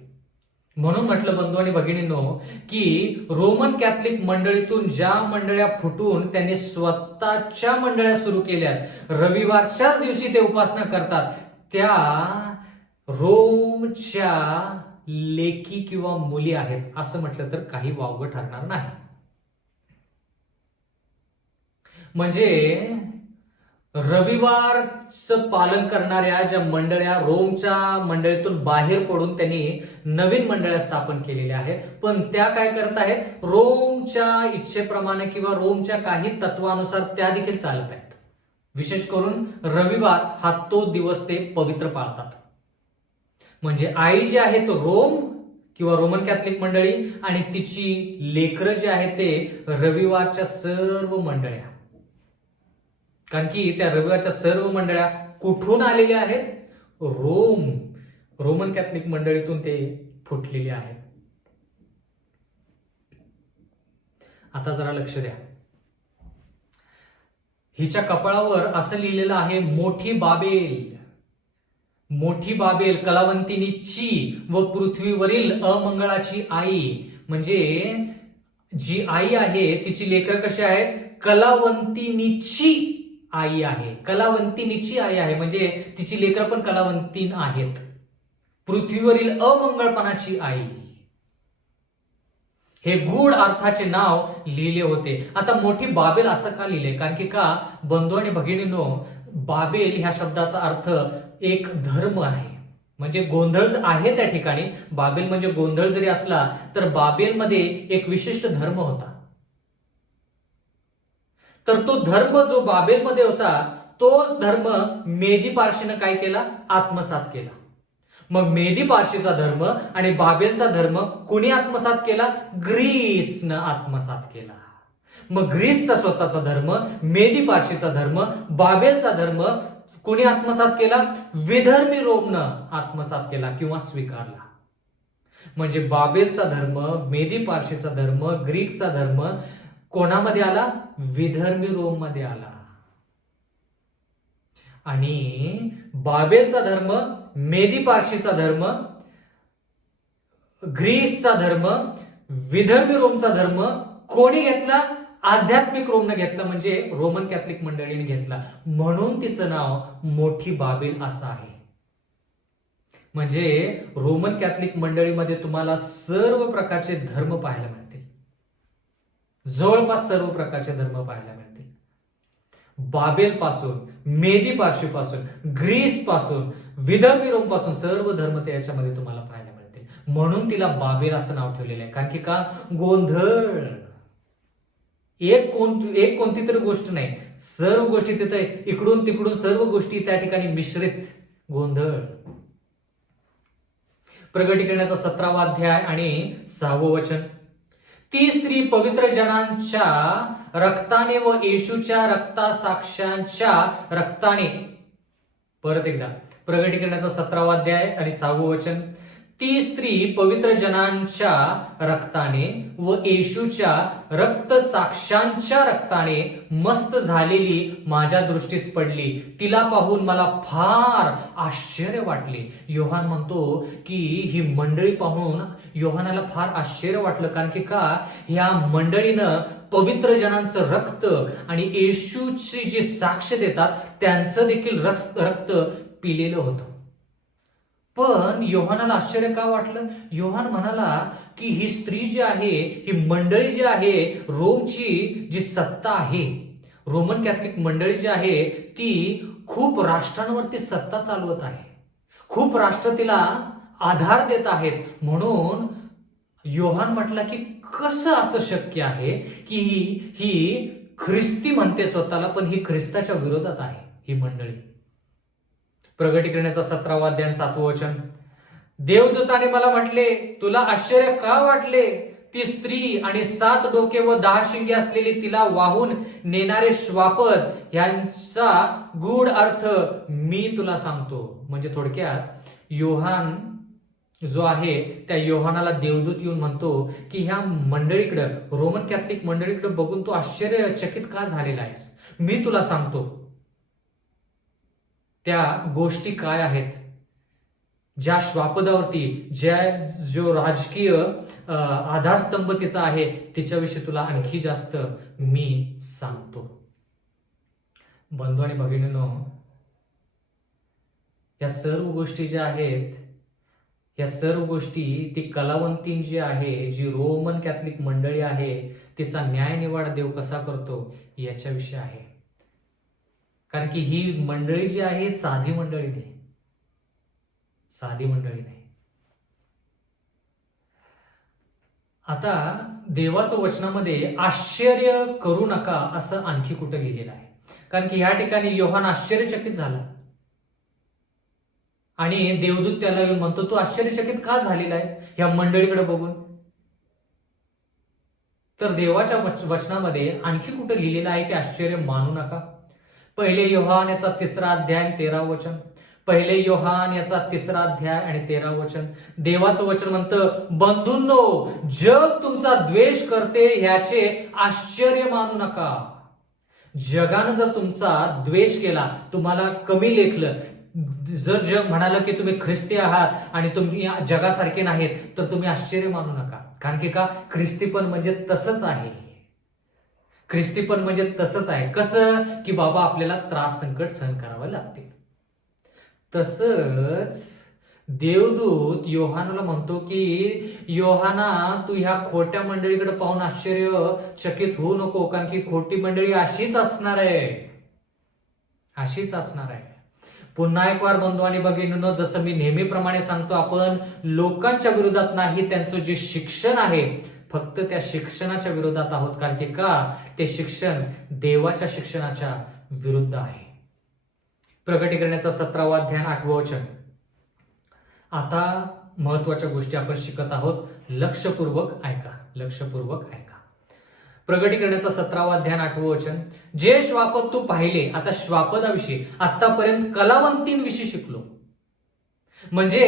म्हणून म्हटलं बंधू आणि भगिनींनो की रोमन कॅथलिक मंडळीतून ज्या मंडळ्या फुटून त्यांनी स्वतःच्या मंडळ्या सुरू केल्या, रविवारच्याच दिवशी ते उपासना करतात, त्या रोमच्या लेकी किंवा मुली आहेत असं म्हटलं तर काही वावगं ठरणार नाही. म्हणजे रविवारचं पालन करणाऱ्या ज्या मंडळ्या रोमच्या मंडळीतून बाहेर पडून त्यांनी नवीन मंडळ्या स्थापन केलेल्या आहेत, पण त्या काय करत आहेत? रोमच्या इच्छेप्रमाणे किंवा रोमच्या काही तत्वानुसार त्या देखील चालत आहेत. विशेष करून रविवार हा तो दिवस ते पवित्र पाळतात. म्हणजे आई जी आहे तो रोम किंवा रोमन कॅथलिक मंडळी आणि तिची लेकरं जे आहे ते रविवारच्या सर्व मंडळ्या. कारण की त्या रविवारच्या सर्व मंडळ्या कुठून आलेल्या आहेत? रोमन कॅथलिक मंडळीतून ते फुटलेले आहेत. आता जरा लक्ष द्या. हिच्या कपाळावर असं लिहिलेलं आहे मोठी बाबेल. मोठी बाबेल कलावंतिनीची व पृथ्वीवरील अमंगळाची आई. म्हणजे जी आई आहे तिची लेकरं कशी आहेत? कलावंतिनीची आई आहे. कलावंतिनीची आई आहे म्हणजे तिची लेकरं पण कलावंतीन आहेत. पृथ्वीवरील अमंगळपणाची आई हे गूढ अर्थाचे नाव लिहिले होते. आता मोठी बाबेल असं का लिहिले? कारण की का बंधू आणि भगिनींनो, बाबेल ह्या शब्दाचा अर्थ एक धर्म आहे. म्हणजे गोंधळ आहे त्या ठिकाणी. बाबेल म्हणजे गोंधळ जरी असला तर बाबेलमध्ये एक विशिष्ट धर्म होता. तर तो धर्म जो बाबेलमध्ये होता तोच धर्म मेदी पारशीनं काय केला? आत्मसात केला. मग मेदी पारशीचा धर्म आणि बाबेलचा धर्म कोणी आत्मसात केला? ग्रीसनं आत्मसात केला. मग ग्रीसचा स्वतःचा धर्म, मेदी पारशीचा धर्म, बाबेलचा धर्म कोणी आत्मसात केला? विधर्मी रोमनं आत्मसात केला किंवा स्वीकारला. म्हणजे बाबेलचा धर्म, मेदी पारशीचा धर्म, ग्रीकचा धर्म कोणामध्ये आला? विधर्मी रोम मध्ये आला. आणि बाबेलचा धर्म, मेदी पारशीचा धर्म, ग्रीसचा धर्म, विदर्भी रोमचा धर्म कोणी घेतला? आध्यात्मिक रोमनं घेतला, म्हणजे रोमन कॅथलिक मंडळीने घेतला. म्हणून तिचं नाव मोठी बाबेल असं आहे. म्हणजे रोमन कॅथलिक मंडळीमध्ये तुम्हाला सर्व प्रकारचे धर्म पाहायला मिळतील, जवळपास सर्व प्रकारचे धर्म पाहायला मिळतील. बाबेल पासून, मेदी पारशी पासून, ग्रीस पासून, विदर्भी रोम पासून सर्व धर्म त्याच्यामध्ये तुम्हाला पाहायला मिळतील. म्हणून तिला बाबेल असं नाव ठेवलेलं आहे. कारण की का? गोंधळ. एक कोणती तरी गोष्ट नाही, सर्व गोष्टी तिथे इकडून तिकडून सर्व गोष्टी त्या ठिकाणी मिश्रित, गोंधळ. प्रगटीकरणाचा 17वा अध्याय आणि 6वं वचन. ती स्त्री पवित्र जनांच्या रक्ताने व येशूच्या रक्तासाक्ष्यांच्या रक्ताने, परत एकदा प्रगटीकरणाचा 17वा अध्याय आणि 6वं वचन. ती स्त्री पवित्र जनांच्या रक्ताने व येशूच्या रक्तसाक्ष्यांच्या रक्ताने मस्त झालेली माझ्या दृष्टीस पडली. तिला पाहून मला फार आश्चर्य वाटले. योहान म्हणतो की ही मंडळी पाहून योहानाला फार आश्चर्य वाटलं. कारण की का? ह्या मंडळीनं पवित्र जनांचं रक्त आणि येशूची जी साक्ष देतात त्यांचं देखील रक्त पिलेलं होतं. पण योहानाला आश्चर्य का वाटलं? योहान म्हणाला की ही स्त्री जी आहे, ही मंडळी जी आहे, रोमची जी सत्ता आहे, रोमन कॅथलिक मंडळी जी आहे, ती खूप राष्ट्रांवरती सत्ता चालवत आहे. खूप राष्ट्र तिला आधार देत आहेत. म्हणून योहान म्हटला की कसं असं शक्य आहे की ही ख्रिस्ती म्हणते स्वतःला, पण ही ख्रिस्ताच्या विरोधात आहे ही मंडळी. प्रगटीकरणाचा 17वा अध्याय 7वं वचन. देवदूताने मला म्हटले, तुला आश्चर्य का वाटले? ती स्त्री आणि 7 डोके व 10 शिंगे असलेली तिला वाहून नेणारे श्वापद यांचा गूढ अर्थ मी तुला सांगतो. म्हणजे थोडक्यात योहान जो आहे त्या योहानाला देवदूत येऊन म्हणतो की ह्या मंडळीकडे, रोमन कॅथलिक मंडळीकडे बघून तू आश्चर्यचकित का झालेला आहेस? मी तुला सांगतो त्या गोष्टी काय आहेत, ज्या श्वापदावरती जो राजकीय आधारस्तंभ तिचा आहे तिच्याविषयी तुला आणखी जास्त मी सांगतो. बंधू आणि भगिनींनो, या सर्व गोष्टी ज्या आहेत, या सर्व गोष्टी ती कलावंतीन जी आहे, जी रोमन कॅथलिक मंडळी आहे, तिचा न्यायनिवाडा देव कसा करतो याच्याविषयी आहे. कारण की ही मंडळी जी आहे साधी मंडळी नाही, साधी मंडळी नाही. आता देवाच्या वचनामध्ये आश्चर्य करू नका असं आणखी कुठं लिहिलेलं आहे. कारण की ह्या ठिकाणी योहान आश्चर्यचकित झाला आणि देवदूत त्याला येऊन म्हणतो, तू आश्चर्यचकित का झालेला आहेस ह्या मंडळीकडे बघून? तर देवाच्या वचनामध्ये आणखी कुठं लिहिलेलं आहे की आश्चर्य मानू नका. पहिले योहान याचा 3रा अध्याय 13वं वचन. पहिले योहान याचा 3रा अध्याय आणि 13वं वचन. देवाचं वचन म्हणतं, बंधूंनो, जग तुमचा द्वेष करते ह्याचे आश्चर्य मानू नका. जगानं जर तुमचा द्वेष केला, तुम्हाला कमी लेखलं, जर जग म्हणालं की तुम्ही ख्रिस्ती आहात आणि तुम्ही जगासारखे नाहीत, तर तुम्ही आश्चर्य मानू नका. कारण की का? ख्रिस्तीपण म्हणजे तसंच आहे. ख्रिस्तीपण म्हणजे तसंच आहे. कसं? की बाबा आपल्याला त्रास संकट सहन करावे लागते. तसंच देवदूत योहानाला म्हणतो की योहाना, तू ह्या खोट्या मंडळीकडे पाहून आश्चर्यचकित होऊ नको. कारण की खोटी मंडळी अशीच असणार आहे, अशीच असणार आहे. पुन्हा एक वार बंधू आणि भगिनींनो, जसं मी नेहमीप्रमाणे सांगतो, आपण लोकांच्या विरोधात नाही, त्यांचं जे शिक्षण आहे फक्त त्या शिक्षणाच्या विरोधात आहोत. कारण की का? ते शिक्षण देवाच्या शिक्षणाच्या विरुद्ध आहे. प्रगटीकरणाचा 17वा अध्याय 8वं वचन. आता महत्वाच्या गोष्टी आपण शिकत आहोत. लक्षपूर्वक ऐका, लक्षपूर्वक ऐका. प्रगटीकरणाचा 17वा अध्याय 8वं वचन. जे श्वापद तू पाहिले. आता श्वापदाविषयी आतापर्यंत कलावंतींविषयी शिकलो, म्हणजे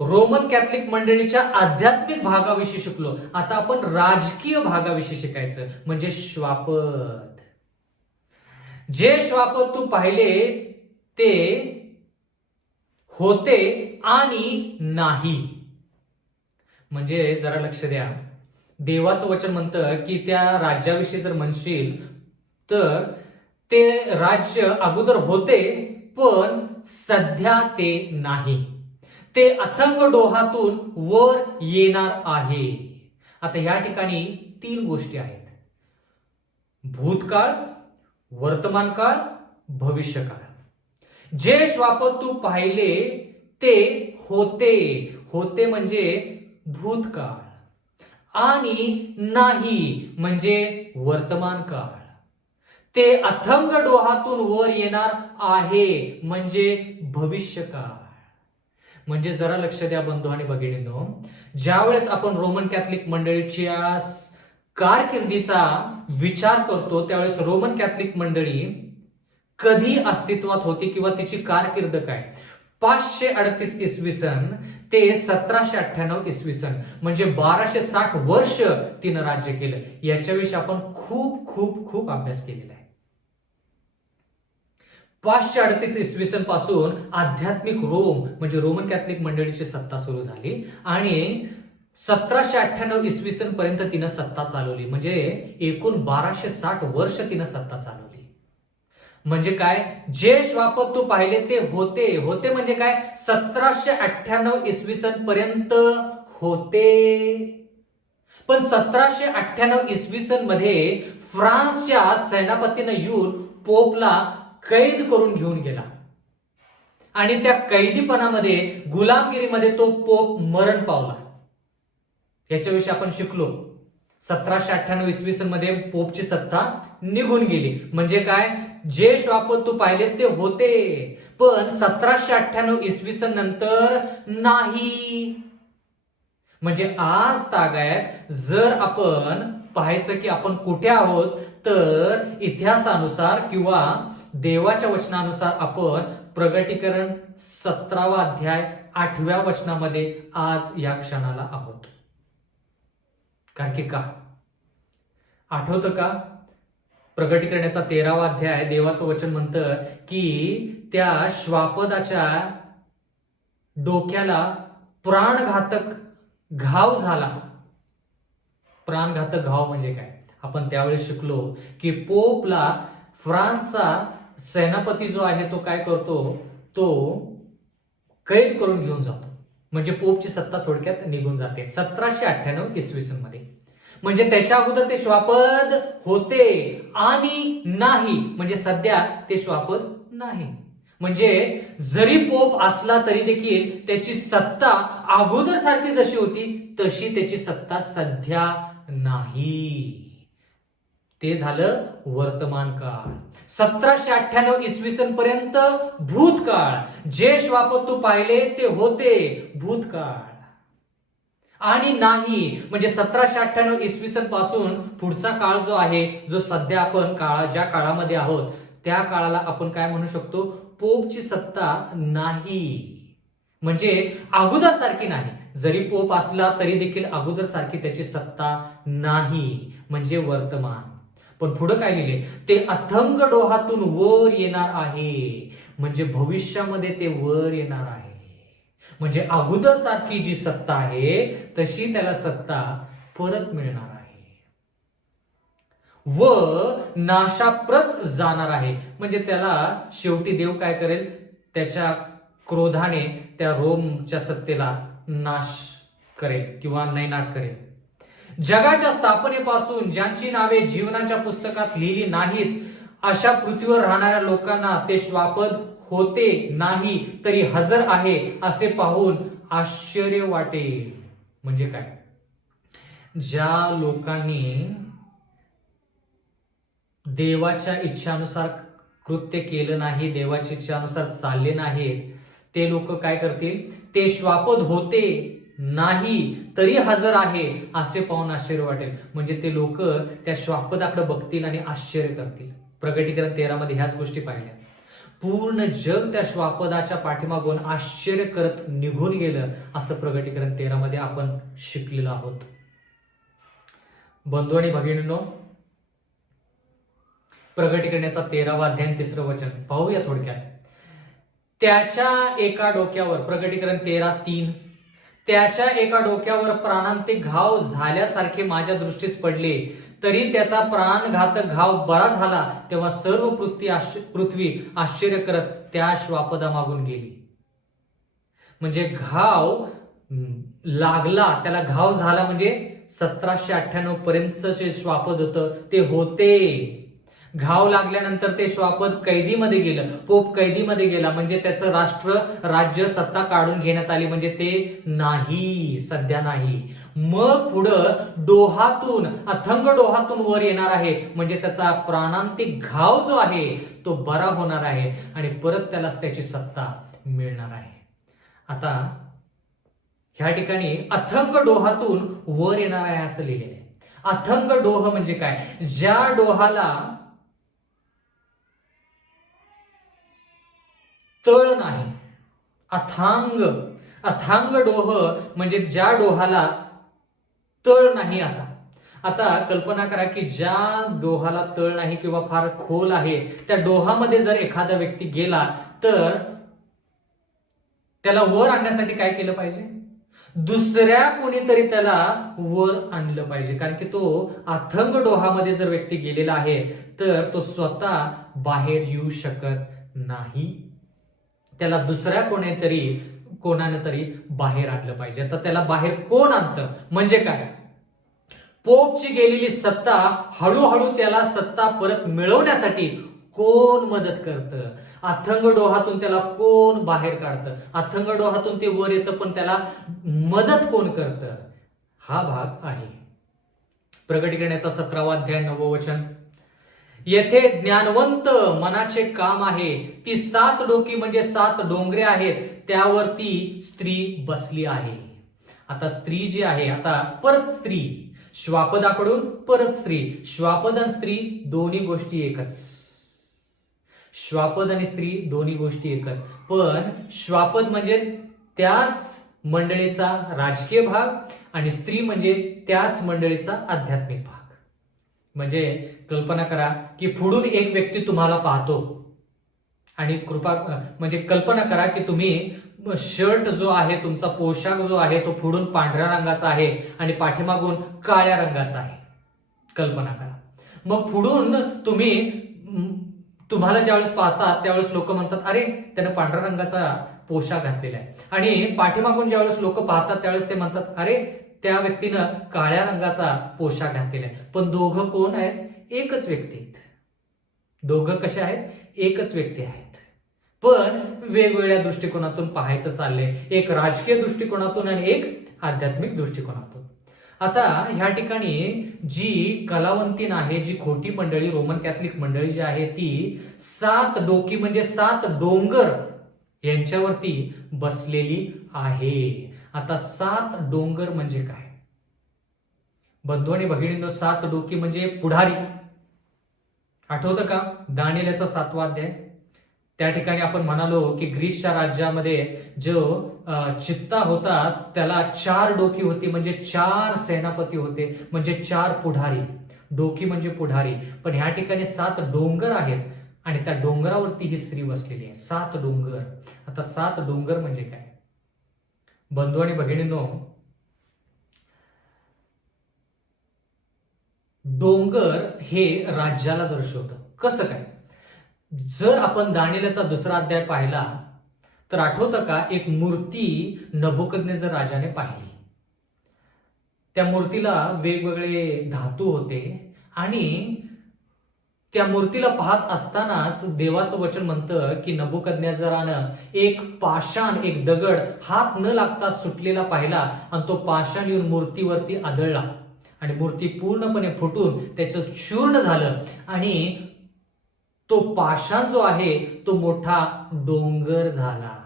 रोमन कॅथलिक मंडळीच्या आध्यात्मिक भागाविषयी शिकलो. आता आपण राजकीय भागाविषयी शिकायचं, म्हणजे श्वापद. जे श्वापद तू पाहिले ते होते आणि नाही. म्हणजे जरा लक्ष द्या, देवाचं वचन म्हणतं की त्या राज्याविषयी जर म्हणशील तर ते राज्य अगोदर होते पण सध्या ते नाही. ते अथंग डोहातून वर येणार आहे. आता या ठिकाणी 3 गोष्टी आहेत: भूतकाळ, वर्तमान काळ, भविष्यकाळ. जे श्वापद तू पाहिले ते होते. होते म्हणजे भूतकाळ, आणि नाही म्हणजे वर्तमान काळ. ते अथंग डोहातून वर येणार आहे म्हणजे भविष्यकाळ. म्हणजे जरा लक्ष द्या बंधू आणि भगिनींनो, ज्यावेळेस आपण रोमन कॅथलिक मंडळीच्या कारकिर्दीचा विचार करतो त्यावेळेस रोमन कॅथलिक मंडळी कधी अस्तित्वात होती किंवा तिची कारकीर्द काय, 538 इसवी सन ते 1798 इसवी सन, म्हणजे 1260 वर्ष तिनं राज्य केलं. याच्याविषयी आपण खूप खूप खूप अभ्यास केलेला आहे. 538 इसवी सन पासून आध्यात्मिक रोम म्हणजे रोमन कॅथलिक मंडळीची सत्ता सुरू झाली आणि 1798 इसवी सन पर्यंत तिनं सत्ता चालवली. म्हणजे एकूण 1260 वर्ष तिनं सत्ता चालवली. म्हणजे काय, जे श्वापद तू पाहिले ते होते. होते म्हणजे काय, 1798 इसवी सन पर्यंत होते. पण 1798 इसवी सन मध्ये फ्रान्सच्या सेनापतीनं येऊन पोपला कैद करून घेऊन गेला आणि त्या कैदीपणामध्ये गुलामगिरीमध्ये तो पोप मरण पावला. याच्याविषयी आपण शिकलो. 1798 इसवी सन मध्ये पोपची सत्ता निघून गेली. म्हणजे काय, जे श्वापद तू पाहिलेस ते होते पण 1798 इसवी सन नंतर नाही. म्हणजे आज तागायत जर आपण पाहायचं की आपण कुठे आहोत तर इतिहासानुसार किंवा देवाच्या वचनानुसार आपण प्रगटीकरण 17वा अध्याय 8व्या वचनामध्ये आज या क्षणाला आहोत. कारण की का आठवतं का, प्रगटीकरणाचा 13वा अध्याय देवाचं वचन म्हणतं की त्या श्वापदाच्या डोक्याला प्राणघातक घाव झाला. प्राणघातक घाव म्हणजे काय, आपण त्यावेळेस शिकलो की पोपला फ्रान्सचा सेनापती जो आहे तो काय करतो, तो कैद करून घेऊन जातो. म्हणजे पोपची सत्ता थोडक्यात निघून जाते 1798 इसवी सन मध्ये. म्हणजे त्याच्या अगोदर ते श्वापद होते आणि नाही म्हणजे सध्या ते श्वापद नाही. म्हणजे जरी पोप असला तरी देखील त्याची सत्ता अगोदर सारखी जशी होती तशी त्याची सत्ता सध्या नाही. ते झालं वर्तमान काळ. 1798 इसवी सन पर्यंत भूतकाळ. जे श्वापद तू पाहिले ते होते भूतकाळ आणि नाही म्हणजे 1798 इसवी सन पासून पुढचा काळ जो आहे, जो सध्या आपण ज्या काळामध्ये आहोत त्या काळाला आपण काय म्हणू शकतो, पोपची सत्ता नाही. म्हणजे अगोदर सारखी नाही. जरी पोप असला तरी देखील अगोदर सारखी त्याची सत्ता नाही म्हणजे वर्तमान. पण पुढे काय लिहिले, ते अथंग डोहातून वर येणार आहे म्हणजे भविष्यामध्ये ते वर येणार आहे. म्हणजे अगोदर सारखी जी सत्ता आहे तशी त्याला सत्ता परत मिळणार आहे व नाशाप्रत जाणार आहे. म्हणजे त्याला शेवटी देव काय करेल, त्याच्या क्रोधाने त्या रोमच्या सत्तेला नाश करेल किंवा नैनाट करेल. जगाच्या स्थापनेपासून ज्यांची नावे जीवनाच्या पुस्तकात लिहिली नाहीत अशा पृथ्वीवर राहणाऱ्या लोकांना ते श्वापद होते नाही तरी हजर आहे असे पाहून आश्चर्य वाटेल. म्हणजे काय, ज्या लोकांनी देवाच्या इच्छानुसार कृत्य केलं नाही, देवाच्या इच्छानुसार चालले नाहीत, ते लोक काय करतील, ते श्वापद होते नाही तरी हजर आहे असे पाहून आश्चर्य वाटेल. म्हणजे ते लोक त्या श्वापदाकडे बघतील आणि आश्चर्य करतील. प्रगटीकरण 13 मध्ये ह्याच गोष्टी पाहिल्या. पूर्ण जग त्या श्वापदाच्या पाठीमागून आश्चर्य करत निघून गेलं असं प्रगटीकरण 13 मध्ये आपण शिकलेलो आहोत. बंधू आणि भगिनींनो, प्रगटीकरणाचा 13वा अध्याय 3रं वचन पाहूया थोडक्यात. त्याच्या एका डोक्यावर, प्रकटीकरण 13:3, त्याच्या एका डोक्यावर प्राणांतिक घाव झाल्यासारखे माझ्या दृष्टीस पडले, तरी त्याचा प्राणघातक घाव बरा झाला. तेव्हा सर्व पृथ्वी आश्चर्य करत त्या श्वापदा मागून गेली. म्हणजे घाव लागला, त्याला घाव झाला, म्हणजे 1798 पर्यंतचं जे श्वापद होतं ते होते. घाव लागल्यानंतर ते श्वापद कैदीमध्ये गेलं, पोप कैदीमध्ये गेला, म्हणजे त्याचं राष्ट्र राज्य सत्ता काढून घेण्यात आली, म्हणजे ते नाही, सध्या नाही. मग पुढं डोहातून, अथंग डोहातून वर येणार आहे, म्हणजे त्याचा प्राणांतिक घाव जो आहे तो बरा होणार आहे आणि परत त्याला त्याची सत्ता मिळणार आहे. आता ह्या ठिकाणी अथंग डोहातून वर येणार आहे असं लिहिलेलं आहे. अथंग डोह म्हणजे काय? ज्या डोहाला तळ नाही, अथांग डोह म्हणजे ज्या डोहाला तळ नाही असा. आता कल्पना करा की ज्या डोहाला तळ नाही किंवा फार खोल आहे, त्या डोहामध्ये जर एखादा व्यक्ती गेला तर त्याला वर आणण्यासाठी काय केलं पाहिजे? दुसऱ्या कोणीतरी त्याला वर आणलं पाहिजे, कारण की तो अथंग डोहामध्ये जर व्यक्ती गेलेला आहे तर तो स्वतः बाहेर येऊ शकत नाही. त्याला दुसऱ्या कोणाने तरी बाहेर आणलं पाहिजे. तर त्याला बाहेर कोण आणतं? म्हणजे काय? पोपची गेलेली सत्ता हळूहळू त्याला सत्ता परत मिळवण्यासाठी कोण मदत करतं? अथंग डोहातून त्याला कोण बाहेर काढतं? अथंग डोहातून ते वर येतं, पण त्याला मदत कोण करतं? हा भाग आहे प्रकटीकरणाचा 17वा अध्याय 9वे वचन. येथे ज्ञानवंत मनाचे काम आहे. ती 7 डोकी म्हणजे 7 डोंगरे आहेत, त्यावर ती स्त्री बसली आहे. आता स्त्री जी आहे, आता परत स्त्री, श्वापदाकडून परत स्त्री. श्वापद आणि स्त्री दोन्ही गोष्टी एकच. श्वापद आणि स्त्री दोन्ही गोष्टी एकच. पण श्वापद म्हणजे त्याच मंडळीचा राजकीय भाग आणि स्त्री म्हणजे त्याच मंडळीचा आध्यात्मिक भाग. म्हणजे कल्पना करा की पुढून एक व्यक्ती तुम्हाला पाहतो आणि म्हणजे कल्पना करा की तुम्ही शर्ट जो आहे, तुमचा पोशाख जो आहे तो पुढून पांढऱ्या रंगाचा आहे आणि पाठीमागून काळ्या रंगाचा आहे. कल्पना करा. मग पुढून तुम्हाला ज्यावेळेस पाहतात त्यावेळेस लोक म्हणतात, अरे त्यानं पांढऱ्या रंगाचा पोशाख घातलेला आहे. आणि पाठीमागून ज्यावेळेस लोक पाहतात त्यावेळेस ते म्हणतात, अरे त्या व्यक्तीनं काळ्या रंगाचा पोशाख घातलेला आहे. पण दोघं कोण आहेत? एकच व्यक्ती आहेत. दोघं कसे आहेत? एकच व्यक्ती आहेत, पण वेगवेगळ्या दृष्टिकोनातून पाहायचं चाललंय. एक राजकीय दृष्टिकोनातून आणि एक आध्यात्मिक दृष्टिकोनातून. आता ह्या ठिकाणी जी कलावंतीन आहे, जी खोटी मंडळी, रोमन कॅथलिक मंडळी जी आहे, ती 7 डोकी म्हणजे 7 डोंगर यांच्यावरती बसलेली आहे. आता 7 डोंगर म्हणजे काय? बंधू आणि भगिनींनो, 7 डोकी म्हणजे पुढारी. आठवतं का दानिएलचा 7वा अध्याय? त्या ठिकाणी आपण म्हणालो की ग्रीसच्या राज्यामध्ये जो चित्ता होता त्याला 4 डोकी होती, म्हणजे 4 सेनापती होते, म्हणजे 4 पुढारी. डोकी म्हणजे पुढारी. पण ह्या ठिकाणी 7 डोंगर आहेत आणि त्या डोंगरावरती ही स्त्री बसलेली आहे. 7 डोंगर. आता 7 डोंगर म्हणजे काय? बंधू आणि भगिनींनो, डोंगर हे राज्याला दर्शवतं. कसं काय? जर आपण दानिएलचा 2रा अध्याय पाहिला तर आठवतं का, एक मूर्ती नबुकदनेझर राजाने पाहिली. त्या मूर्तीला वेगवेगळे धातू होते आणि त्या मूर्तीला पाहत असतानाच देवाचं वचन म्हणतं की नबुकदनेझरानं एक पाषाण, एक दगड हात न लागता सुटलेला पाहिला आणि तो पाषाण येऊन मूर्तीवरती आदळला आणि मूर्ती पूर्णपणे फुटून त्याचं चूर्ण झालं आणि तो पाषाण जो आहे तो मोठा डोंगर झाला.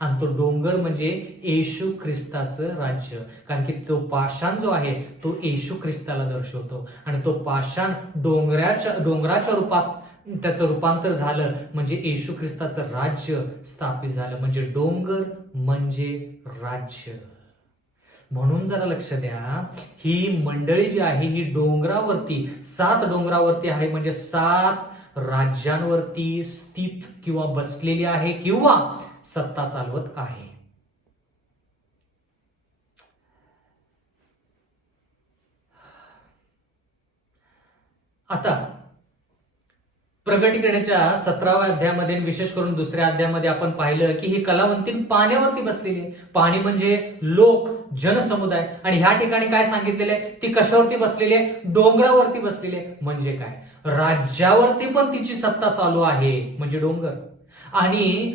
आणि तो डोंगर म्हणजे येशू ख्रिस्ताचं राज्य, कारण की तो पाषाण जो आहे तो येशू ख्रिस्ताला दर्शवतो आणि तो पाषाण डोंगराच्या रूपात त्याचं रूपांतर झालं, म्हणजे येशू ख्रिस्ताचं राज्य स्थापित झालं. म्हणजे डोंगर म्हणजे राज्य. म्हणून जरा लक्ष द्या, ही मंडळी जी आहे ही डोंगरावरती 7 डोंगरावरती आहे, म्हणजे 7 राज्यांवरती स्थित किंवा बसलेली आहे किंवा सत्ता चालवत आहे. आता प्रगटीकरणाच्या 17व्या अध्यायामध्ये, विशेष करून दुसऱ्या अध्यायामध्ये आपण पाहिलं की ही कलावंतीन पाण्यावरती बसलेली आहे. पाणी म्हणजे लोक, जनसमुदाय. आणि ह्या ठिकाणी काय सांगितलेलं आहे, ती कशावरती बसलेली आहे, डोंगरावरती बसलेली आहे. म्हणजे काय, राज्यावरती पण तिची सत्ता चालू आहे म्हणजे डोंगर, आणि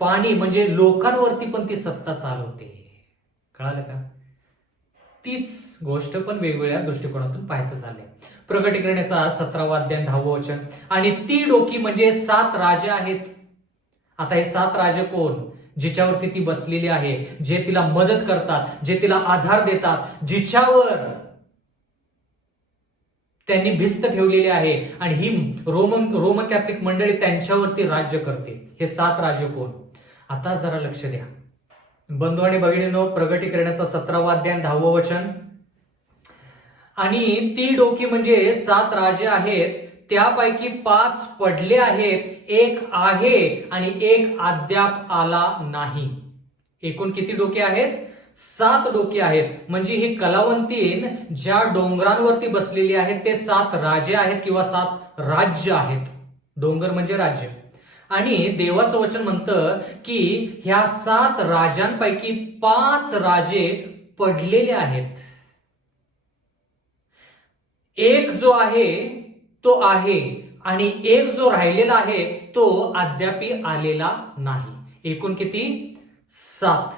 पाणी म्हणजे लोकांवरती पण ती सत्ता चालवते. कळालं का? तीच गोष्ट पण वेगवेगळ्या दृष्टिकोनातून पाहायचं झालंय. प्रगटीकरणाचा 17वा अध्याय 10वं वचन. आणि ती डोकी म्हणजे 7 राजे आहेत. आता हे 7 राजे कोण, जिच्यावरती ती बसलेली आहे, जे तिला मदत करतात, जे तिला आधार देतात, जिच्यावर त्यांनी भिस्त ठेवलेली आहे, आणि ही रोमन कॅथलिक मंडळी त्यांच्यावरती राज्य करते. हे 7 राजे कोण? आता जरा लक्ष द्या बंधू आणि भगिनींनो. प्रगटीकरणाचा 17वा अध्याय 10वं वचन. आणि ती डोकी म्हणजे 7 राजे आहेत, त्यापैकी 5 पडले आहेत, 1 आहे आणि 1 अद्याप आला नाही. एकूण किती डोके आहेत? 7 डोके आहेत. म्हणजे ही कलावंतीन ज्या डोंगरांवरती बसलेली आहेत ते 7 राजे आहेत किंवा 7 राज्य आहेत. डोंगर म्हणजे राज्य. आणि देवाचं वचन म्हणतं की ह्या 7 राजांपैकी 5 राजे पडलेले आहेत. एक जो आहे तो आहे, आणि एक जो राहिलेला आहे तो अद्यापी आलेला नाही. एकूण किती? 7.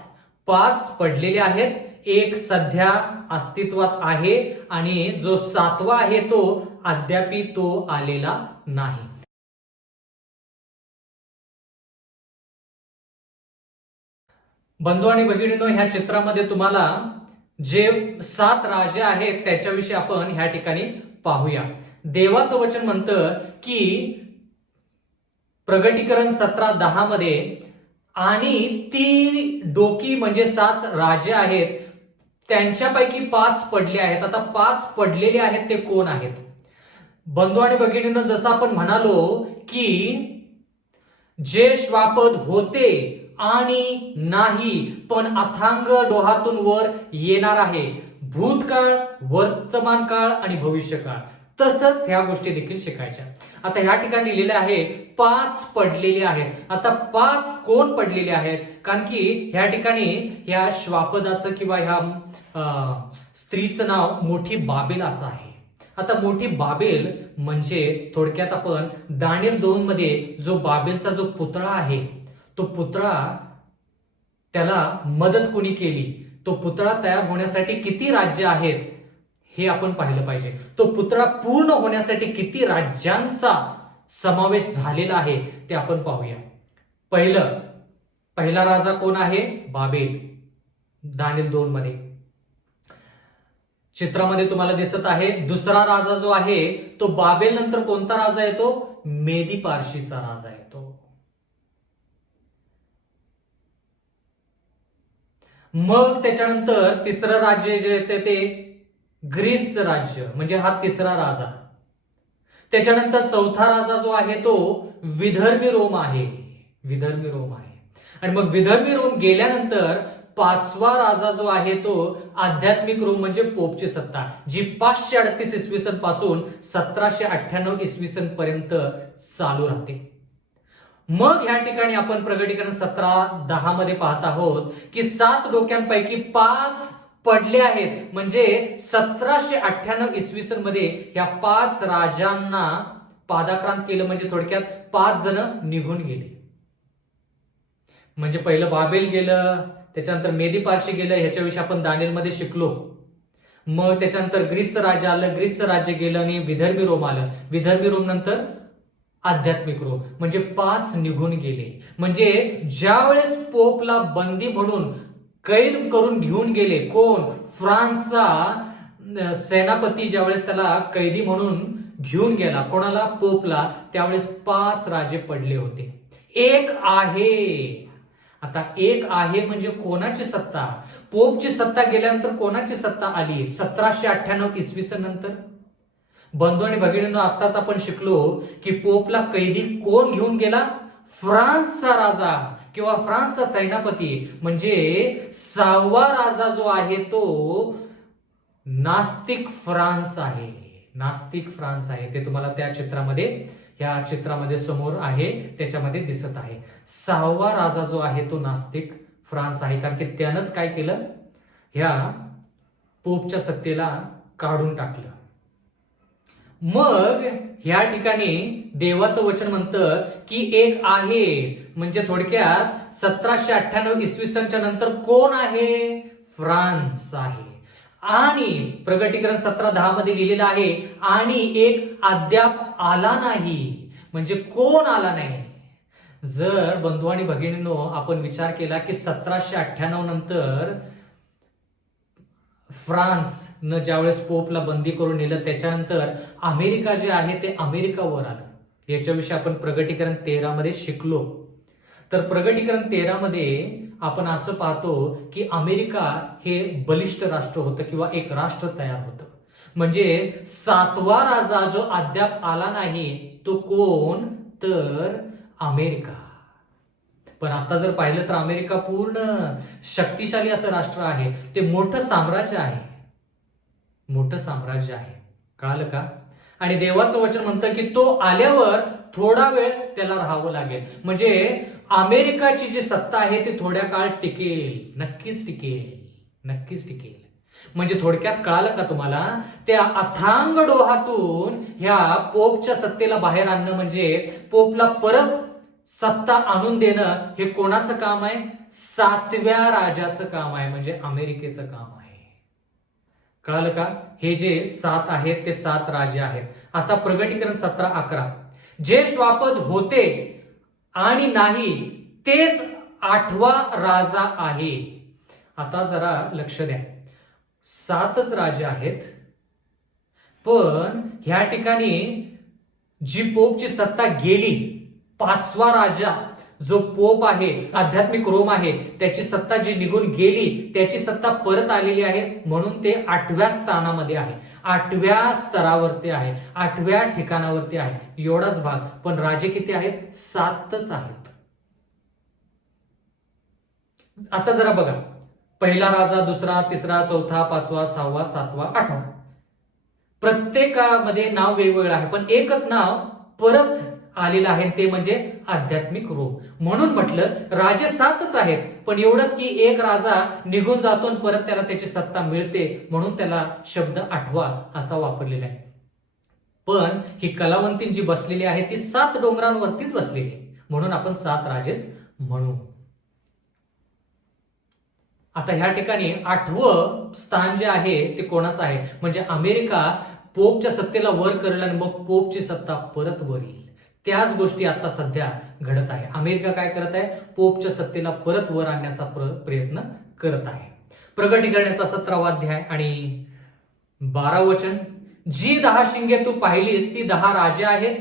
5 पडलेले आहेत, 1 सध्या अस्तित्वात आहे, आणि जो 7वा आहे तो अद्यापी तो आलेला नाही. बंधू आणि भगिनींनो, ह्या चित्रामध्ये तुम्हाला जे 7 राजे आहेत त्याच्याविषयी आपण ह्या ठिकाणी पाहूया. देवाचं वचन म्हणतं की प्रगटीकरण 17:10 मध्ये, आणि ती डोकी म्हणजे 7 राजे आहेत, त्यांच्यापैकी 5 पडले आहेत. आता 5 पडलेले आहेत ते कोण आहेत? बंधू आणि भगिनींनो, जसं आपण म्हणालो की जे श्वापद होते आणि नाही पण अथांग डोहातून वर येणार आहे, भूतकाळ, वर्तमान काळ आणि भविष्यकाळ, तसंच ह्या गोष्टी देखील शिकायच्या. आता ह्या ठिकाणी लिहिलेले आहे 5 पडलेले आहेत. आता 5 कोण पडलेले आहेत? कारण की ह्या ठिकाणी ह्या श्वापदाचं किंवा ह्या स्त्रीचं नाव मोठी बाबेल असं आहे. आता मोठी बाबेल म्हणजे थोडक्यात आपण दानिएल 2 मध्ये जो बाबेलचा जो पुतळा आहे, तो पुतळा, त्याला मदत कोणी केली, तो पुतळा तयार होण्यासाठी किती राज्य आहेत हे आपण पाहिलं पाहिजे. तो पुतळा पूर्ण होण्यासाठी किती राज्यांचा समावेश झालेला आहे ते आपण पाहूया. पहिला राजा कोण आहे? बाबेल. दानिएल 2 मध्ये चित्रामध्ये तुम्हाला दिसत आहे. दुसरा राजा जो आहे तो बाबेल नंतर कोणता राजा येतो? मेदी पारशीचा राजा येतो. मग त्याच्यानंतर तिसरं राज्य जे येते ते ग्रीस राज्य, म्हणजे हा तिसरा राजा. त्याच्यानंतर चौथा राजा जो आहे तो विधर्मी रोम आहे. आणि मग विधर्मी रोम गेल्यानंतर 5वा राजा जो आहे तो आध्यात्मिक रोम म्हणजे पोपची सत्ता, जी 538 इसवी सन पासून 1798 इसवी सन पर्यंत चालू राहते. मग या ठिकाणी आपण प्रगटीकरण 17:10 मध्ये पाहत आहोत की 7 डोक्यांपैकी 5 पडले आहेत. म्हणजे 1798 इसवी सन मध्ये या 5 राजांना पादाक्रांत केलं. म्हणजे थोडक्यात 5 जण निघून गेले. म्हणजे पहिलं बाबेल गेलं, त्याच्यानंतर मेदी पारशी गेलं, ह्याच्याविषयी आपण दानिएल मध्ये शिकलो. मग त्याच्यानंतर ग्रीसचं राज्य आलं, ग्रीसचं राज्य गेलं, आणि विधर्मी रोम आलं. विधर्मी रोम नंतर आध्यात्मिक रोम, म्हणजे 5 निघून गेले. म्हणजे ज्यावेळेस पोपला बंदी म्हणून कैद करून घेऊन गेले, कोण? फ्रान्सचा सेनापती ज्यावेळेस त्याला कैदी म्हणून घेऊन गेला, कोणाला? पोपला, त्यावेळेस 5 राजे पडले होते. एक आहे. आता एक आहे म्हणजे कोणाची सत्ता? पोपची सत्ता गेल्यानंतर कोणाची सत्ता आली? 1798 इसवी सन नंतर. बंधू आणि भगिनींनो, आत्ताच आपण शिकलो की पोपला कैदी कोण घेऊन गेला? फ्रान्सचा राजा किंवा फ्रान्सचा सेनापती, म्हणजे 6वा राजा जो आहे तो नास्तिक फ्रान्स आहे. नास्तिक फ्रान्स आहे. ते तुम्हाला त्या चित्रामध्ये, या चित्रामध्ये समोर आहे त्याच्यामध्ये दिसत आहे. 6वा राजा जो आहे तो नास्तिक फ्रान्स आहे, कारण की त्यानंच काय केलं, ह्या पोपच्या सत्तेला काढून टाकलं. मग ह्या ठिकाणी देवाचं वचन म्हणतं की एक आहे, म्हणजे थोडक्यात 1798 इसवी सनच्या नंतर कोण आहे? फ्रान्स आहे. आणि प्रगटीकरण 17:10 मध्ये लिहिलेलं आहे, आणि एक अद्याप आला नाही. म्हणजे कोण आला नाही? जर बंधू आणि भगिनींनो आपण विचार केला की 1798 नंतर फ्रान्सनं ज्यावेळेस पोपला बंदी करून नेलं, त्याच्यानंतर अमेरिका जे आहे ते अमेरिकावर आलं. याच्याविषयी आपण प्रगटीकरण 13 मध्ये शिकलो. तर प्रगटीकरण 13 मध्ये आपण असं पाहतो की अमेरिका हे बलिष्ठ राष्ट्र होतं किंवा एक राष्ट्र तयार होतं. म्हणजे 7वा राजा जो अद्याप आला नाही तो कोण? तर अमेरिका. पण आता जर पाहिलं तर अमेरिका पूर्ण शक्तिशाली असं राष्ट्र आहे. ते मोठं साम्राज्य आहे. मोठं साम्राज्य आहे. कळालं का? आणि देवाचं वचन म्हणतं की तो आल्यावर थोडा वेळ त्याला राहावं लागेल. म्हणजे अमेरिकाची जी सत्ता आहे ती थोड्या काळ टिकेल. नक्कीच टिकेल. नक्कीच टिकेल. म्हणजे थोडक्यात कळालं का तुम्हाला? त्या अथांग डोहातून ह्या पोपच्या सत्तेला बाहेर आणणं, म्हणजे पोपला परत सत्ता आणून देणं, हे कोणाचं काम आहे? 7व्या राजाचं काम आहे, म्हणजे अमेरिकेचं काम आहे. कळालं का? हे जे 7 आहेत ते 7 राजे आहेत. आता प्रगटीकरण 17:11, जे श्वापद होते आणि नाही तेच 8वा राजा आहे. आता जरा लक्ष द्या, 7च राजे आहेत, पण ह्या ठिकाणी जी पोपची सत्ता गेली, 5वा राजा जो पोप आहे, आध्यात्मिक रोम आहे, त्याची सत्ता जी निघून गेली त्याची सत्ता परत आलेली आहे, म्हणून ते 8व्या स्थानामध्ये आहे, 8व्या स्तरावरती आहे, 8व्या ठिकाणावरती आहे. एवढाच भाग. पण राजे किती आहेत? 7च आहेत. आता जरा बघा, पहिला राजा, दुसरा, तिसरा, चौथा, 5वा, 6वा, 7वा, 8वा, प्रत्येकामध्ये नाव वेगवेगळं आहे, पण एकच नाव परत आलेलं आहे, ते म्हणजे आध्यात्मिक रोम. म्हणून म्हटलं राजे 7च आहेत, पण एवढंच की एक राजा निघून जातो आणि परत त्याला त्याची सत्ता मिळते, म्हणून त्याला शब्द 8वा असा वापरलेला आहे. पण ही कलावंतीन जी बसलेली आहे ती 7 डोंगरांवरतीच बसलेली आहे, म्हणून आपण 7 राजेच म्हणू. आता ह्या ठिकाणी 8वं स्थान जे आहे ते कोणाचं आहे? म्हणजे अमेरिका पोपच्या सत्तेला वर करेल आणि मग पोपची सत्ता परत वर येईल. त्याच गोष्टी आता सध्या घडत आहे. अमेरिका काय करत आहे? पोपच्या सत्तेला परत वर आणण्याचा प्रयत्न करत आहे. प्रगटीकरणाचा 17वा अध्याय आणि 12 वचन, जी 10 शिंगे तू पाहिलीस ती 10 राजे आहेत,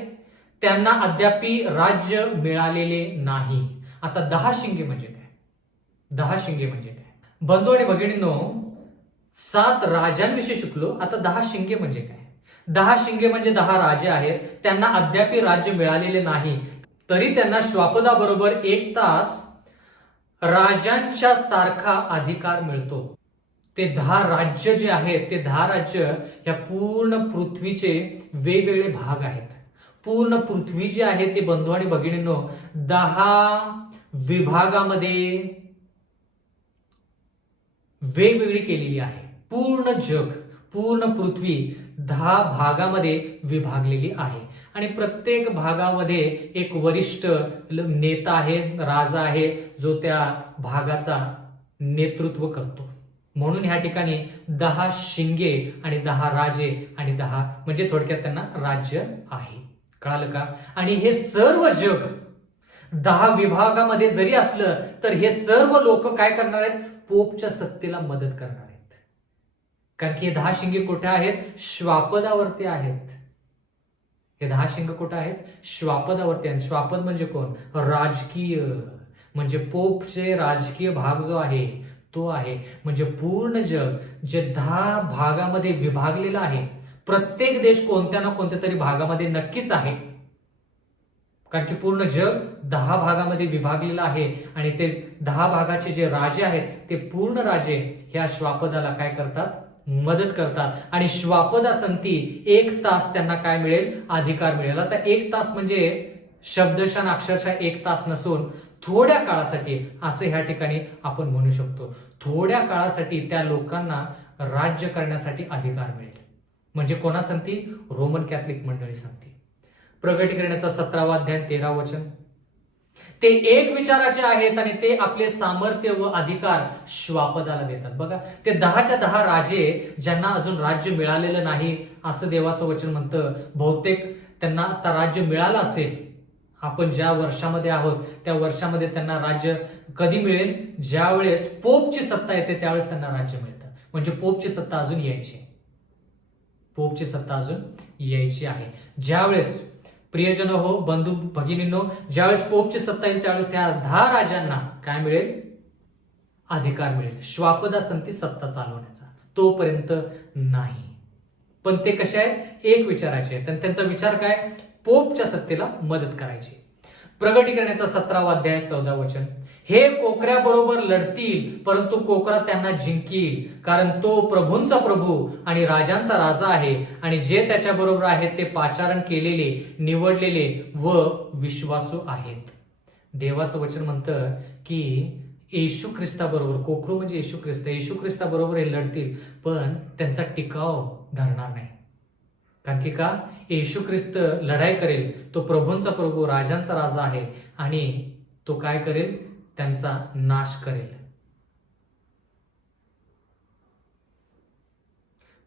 त्यांना अद्यापी राज्य मिळालेले नाही. आता 10 शिंगे म्हणजे काय? 10 शिंगे म्हणजे काय? बंधू आणि भगिनींनो, 7 राजांविषयी शिकलो, आता 10 शिंगे म्हणजे काय? 10 शिंगे म्हणजे 10 राजे आहेत, त्यांना अद्यापी राज्य मिळालेले नाही, तरी त्यांना श्वापदाबरोबर 1 तास राजांच्या सारखा अधिकार मिळतो. ते 10 राज्य जे आहेत ते 10 राज्य या पूर्ण पृथ्वीचे वेगवेगळे भाग आहेत. पूर्ण पृथ्वी जी आहे ते बंधू आणि भगिनींनो 10 विभागामध्ये वेगवेगळी केलेली आहे. पूर्ण जग, पूर्ण पृथ्वी 10 भागामध्ये विभागलेली आहे आणि प्रत्येक भागामध्ये एक वरिष्ठ नेता आहे, राजा आहे, जो त्या भागाचा नेतृत्व करतो. म्हणून ह्या ठिकाणी 10 शिंगे आणि 10 राजे आणि 10 म्हणजे थोडक्यात त्यांना राज्य आहे. कळालं का? आणि हे सर्व जग 10 विभागामध्ये जरी असलं तर हे सर्व लोक काय करणार आहेत? पोपच्या सत्तेला मदत करणार आहेत. कारण की हे 10 शिंगे कुठे आहेत? श्वापदावरती आहेत. हे 10 शिंगे कुठे आहेत? श्वापदावरती आहेत. श्वापद म्हणजे कोण? राजकीय, म्हणजे पोपचे राजकीय भाग जो आहे तो आहे. म्हणजे पूर्ण जग जे 10 भागामध्ये विभागलेलं आहे, प्रत्येक देश कोणत्या ना कोणत्या तरी भागामध्ये नक्कीच आहे, कारण की पूर्ण जग 10 भागामध्ये विभागलेलं आहे आणि ते 10 भागाचे जे राजे आहेत ते पूर्ण राजे ह्या श्वापदाला काय करतात, मदत करतात. आणि श्वापदा संती 1 तास त्यांना काय मिळेल, अधिकार मिळेल. आता 1 तास म्हणजे शब्दशः आणि अक्षरशः 1 तास नसून थोड्या काळासाठी असं ह्या ठिकाणी आपण म्हणू शकतो. थोड्या काळासाठी त्या लोकांना राज्य करण्यासाठी अधिकार मिळेल. म्हणजे कोणा संती, रोमन कॅथलिक मंडळी संती. प्रगटीकरणाचा 17वा अध्याय 13 वचन, ते एक विचाराचे आहेत आणि ते आपले सामर्थ्य व अधिकार श्वापदाला देतात. बघा, ते 10च्या 10 राजे ज्यांना अजून राज्य मिळालेलं नाही असं देवाचं वचन म्हणतं. बहुतेक त्यांना आता राज्य मिळालं असेल. आपण ज्या वर्षामध्ये आहोत त्या वर्षामध्ये त्यांना राज्य कधी मिळेल, ज्यावेळेस पोपची सत्ता येते त्यावेळेस त्यांना राज्य मिळतं. म्हणजे पोपची सत्ता अजून यायची, पोपची सत्ता अजून यायची आहे. ज्यावेळेस प्रियजन हो, बंधू भगिनींनो, ज्यावेळेस पोपची सत्ता येईल त्यावेळेस त्या 10 राजांना काय मिळेल, अधिकार मिळेल श्वापदा संती सत्ता चालवण्याचा. तोपर्यंत नाही. पण ते कसे आहेत, एक विचाराचे आहेत आणि त्यांचा विचार काय, पोपच्या सत्तेला मदत करायची. प्रगटीकरणाचा 17वा अध्याय 14 वचन, हे कोकऱ्याबरोबर लढतील परंतु कोकरा त्यांना जिंकील, कारण तो प्रभूंचा प्रभू आणि राजांचा राजा आहे आणि जे त्याच्याबरोबर आहेत ते पाचारण केलेले, निवडलेले व विश्वासू आहेत. देवाचं वचन म्हणतं की येशू ख्रिस्ताबरोबर, कोकरू म्हणजे येशू ख्रिस्ताबरोबर हे लढतील, पण त्यांचा टिकाव धरणार नाही. कारण की का, येशू ख्रिस्त लढाई करेल, तो प्रभूंचा प्रभू, राजांचा राजा आहे आणि तो काय करेल, त्यांचा नाश करेल.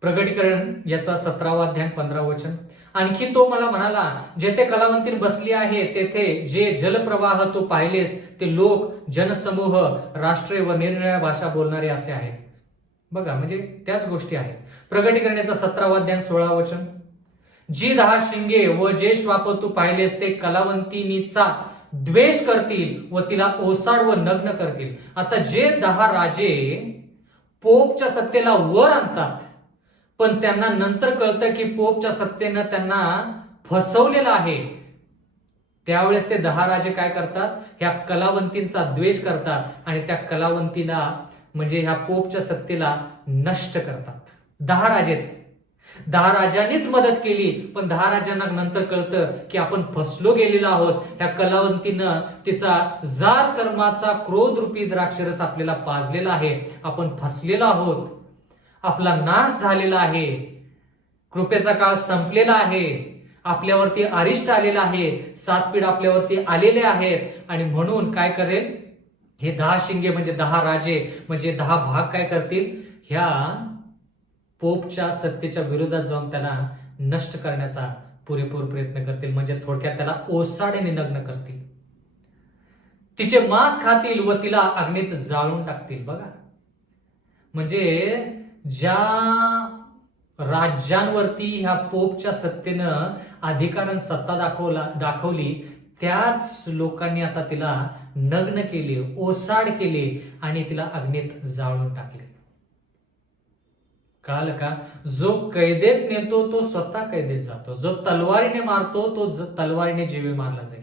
प्रगटीकरण याचा 17वा अध्याय 15 वचन, आणखी तो मला म्हणाला, जेथे कलावंतीन बसली आहे तेथे जे जलप्रवाह तू पाहिलेस ते लोक, जनसमूह, राष्ट्रे व निरनिराळ्या भाषा बोलणारे असे आहेत. बघा, म्हणजे त्याच गोष्टी आहेत. प्रगटीकरणाचा 17वा अध्याय 16 वचन, जी 10 शिंगे व जे श्वाप तू पाहिलेस ते कलावंतिनीचा द्वेष करतील व तिला ओसाड व नग्न करतील. आता जे 10 राजे पोपच्या सत्तेला वर आणतात, पण त्यांना नंतर कळतं की पोपच्या सत्तेनं त्यांना फसवलेलं आहे, त्यावेळेस ते 10 राजे काय करतात, ह्या कलावंतींचा द्वेष करतात आणि त्या कलावंतीला म्हणजे ह्या पोपच्या सत्तेला नष्ट करतात. 10 राजेच, 10 राजांनीच मदत केली, पण 10 राजांना नंतर कळतं की आपण फसलो गेलेलो आहोत. ह्या कलावंतीनं तिचा जार कर्माचा क्रोधरूपी द्राक्षरस आपल्याला पाजलेला आहे, आपण फसलेलो आहोत, आपला नाश झालेला आहे, कृपेचा काळ संपलेला आहे, आपल्यावरती अरिष्ट आलेला आहे, 7 पीड आपल्यावरती आलेले आहेत. आणि म्हणून काय करेल, हे 10 शिंगे म्हणजे 10 राजे म्हणजे 10 भाग काय करतील, ह्या पोपच्या सत्तेच्या विरोधात जाऊन त्याला नष्ट करण्याचा पुरेपूर प्रयत्न करतील. म्हणजे थोडक्यात त्याला ओसाडीने नग्न करतील, तिचे मांस खातील व तिला अग्नीत जाळून टाकतील. बघा, म्हणजे ज्या राज्यांवरती ह्या पोपच्या सत्तेनं अधिकारान सत्ता दाखवली त्याच लोकांनी आता तिला नग्न केले, ओसाड केले आणि तिला अग्नीत जाळून टाकले. कळालं का, जो कैदेत नेतो तो स्वतः कैदेत जातो, जो तलवारीने मारतो तो तलवारीने जीवे मारला जाईल.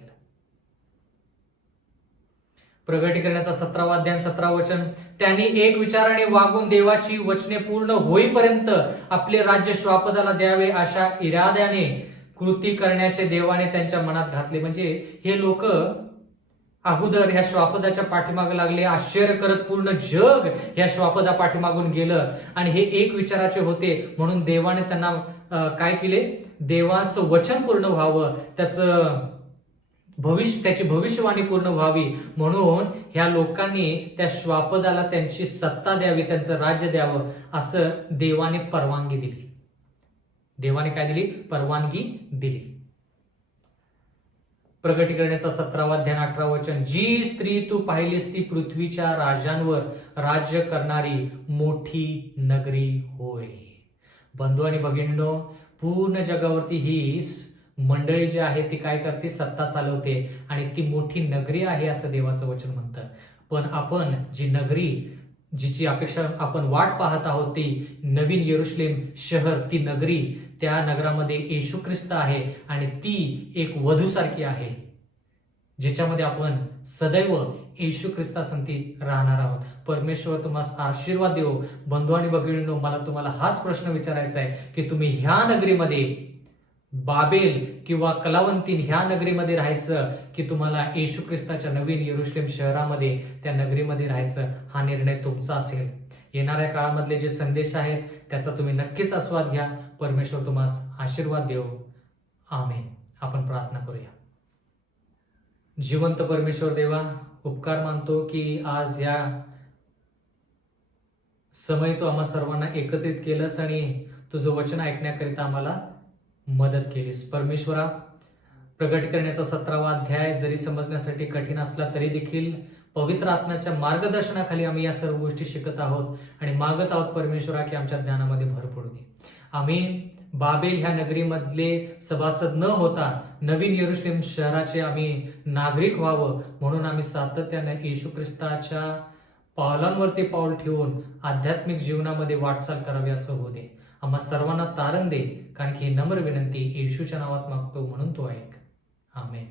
प्रगटीकरणाचा 17वा अध्याय 17 वचन, त्यांनी एक विचाराने वागून देवाची वचने पूर्ण होईपर्यंत आपले राज्य श्वापदाला द्यावे अशा इराद्याने कृती करण्याचे देवाने त्यांच्या मनात घातले. म्हणजे हे लोक अगोदर ह्या श्वापदाच्या पाठीमागे लागले, आश्चर्य करत पूर्ण जग ह्या श्वापदा पाठीमागून गेलं आणि हे एक विचाराचे होते. म्हणून देवाने त्यांना काय केले, देवाचं वचन पूर्ण व्हावं, त्याची भविष्यवाणी पूर्ण व्हावी म्हणून ह्या लोकांनी त्या श्वापदाला त्यांची सत्ता द्यावी, त्यांचं राज्य द्यावं असं देवाने परवानगी दिली. देवाने काय दिली, परवानगी दिली. प्रगटीकरणाचा 17वा अध्याय 18 वचन, जी स्त्री तू पाहिलीस ती पृथ्वीच्या राजांवर राज्य करणारी मोठी नगरी होय. बंधू आणि भगिनींनो, पूर्ण जगावरती ही मंडळी जी आहे ती काय करते, सत्ता चालवते आणि ती मोठी नगरी आहे असं देवाचं वचन म्हणतं. पण आपण जी नगरी जिची अपेक्षा आपण वाट पाहत आहोत ती नवीन यरुशलेम शहर, ती नगरी त्या नगरामध्ये येशू ख्रिस्त आहे आणि ती एक वधूसारखी आहे, ज्याच्यामध्ये आपण सदैव येशू ख्रिस्तासंती राहणार आहोत. परमेश्वर तुम्हाला आशीर्वाद देव. बंधू आणि भगिनींनो, मला तुम्हाला हाच प्रश्न विचारायचा आहे की तुम्ही ह्या नगरीमध्ये, बाबेल किंवा कलावंतीन ह्या नगरीमध्ये राहायचं की तुम्हाला येशू ख्रिस्ताच्या नवीन यरुशलेम शहरामध्ये, त्या नगरीमध्ये राहायचं, हा निर्णय तुमचा असेल. येणाऱ्या काळामधले जे संदेश आहेत त्याचा तुम्ही नक्कीच आस्वाद घ्या. परमेश्वर तुम्हाला आशीर्वाद देव. आमेन. आपण प्रार्थना करूया. जिवंत परमेश्वर देवा, उपकार मानतो की आज या समय तू आम्हा सर्वांना एकत्रित केलंस आणि तुझं वचन ऐकण्याकरिता आम्हाला मदत केलीस. परमेश्वरा, प्रगट करण्याचा 17वा अध्याय जरी समजण्यासाठी कठीण असला तरी देखील पवित्र आत्म्याच्या मार्गदर्शनाखाली आम्ही या सर्व गोष्टी शिकत आहोत आणि मागत आहोत परमेश्वरा की आमच्या ज्ञानामध्ये भर पडू दे. आम्ही बाबेल ह्या नगरीमधले सभासद न होता नवीन यरुशलेम शहराचे आम्ही नागरिक व्हावं, म्हणून आम्ही सातत्याने येशू ख्रिस्ताच्या पावलांवरती पाऊल ठेवून आध्यात्मिक जीवनामध्ये वाटचाल करावी असं होऊ दे. आम्हा सर्वांना तारण दे, कारण की ही नम्र विनंती येशूच्या नावात मागतो, म्हणून तो ऐक. आमेन.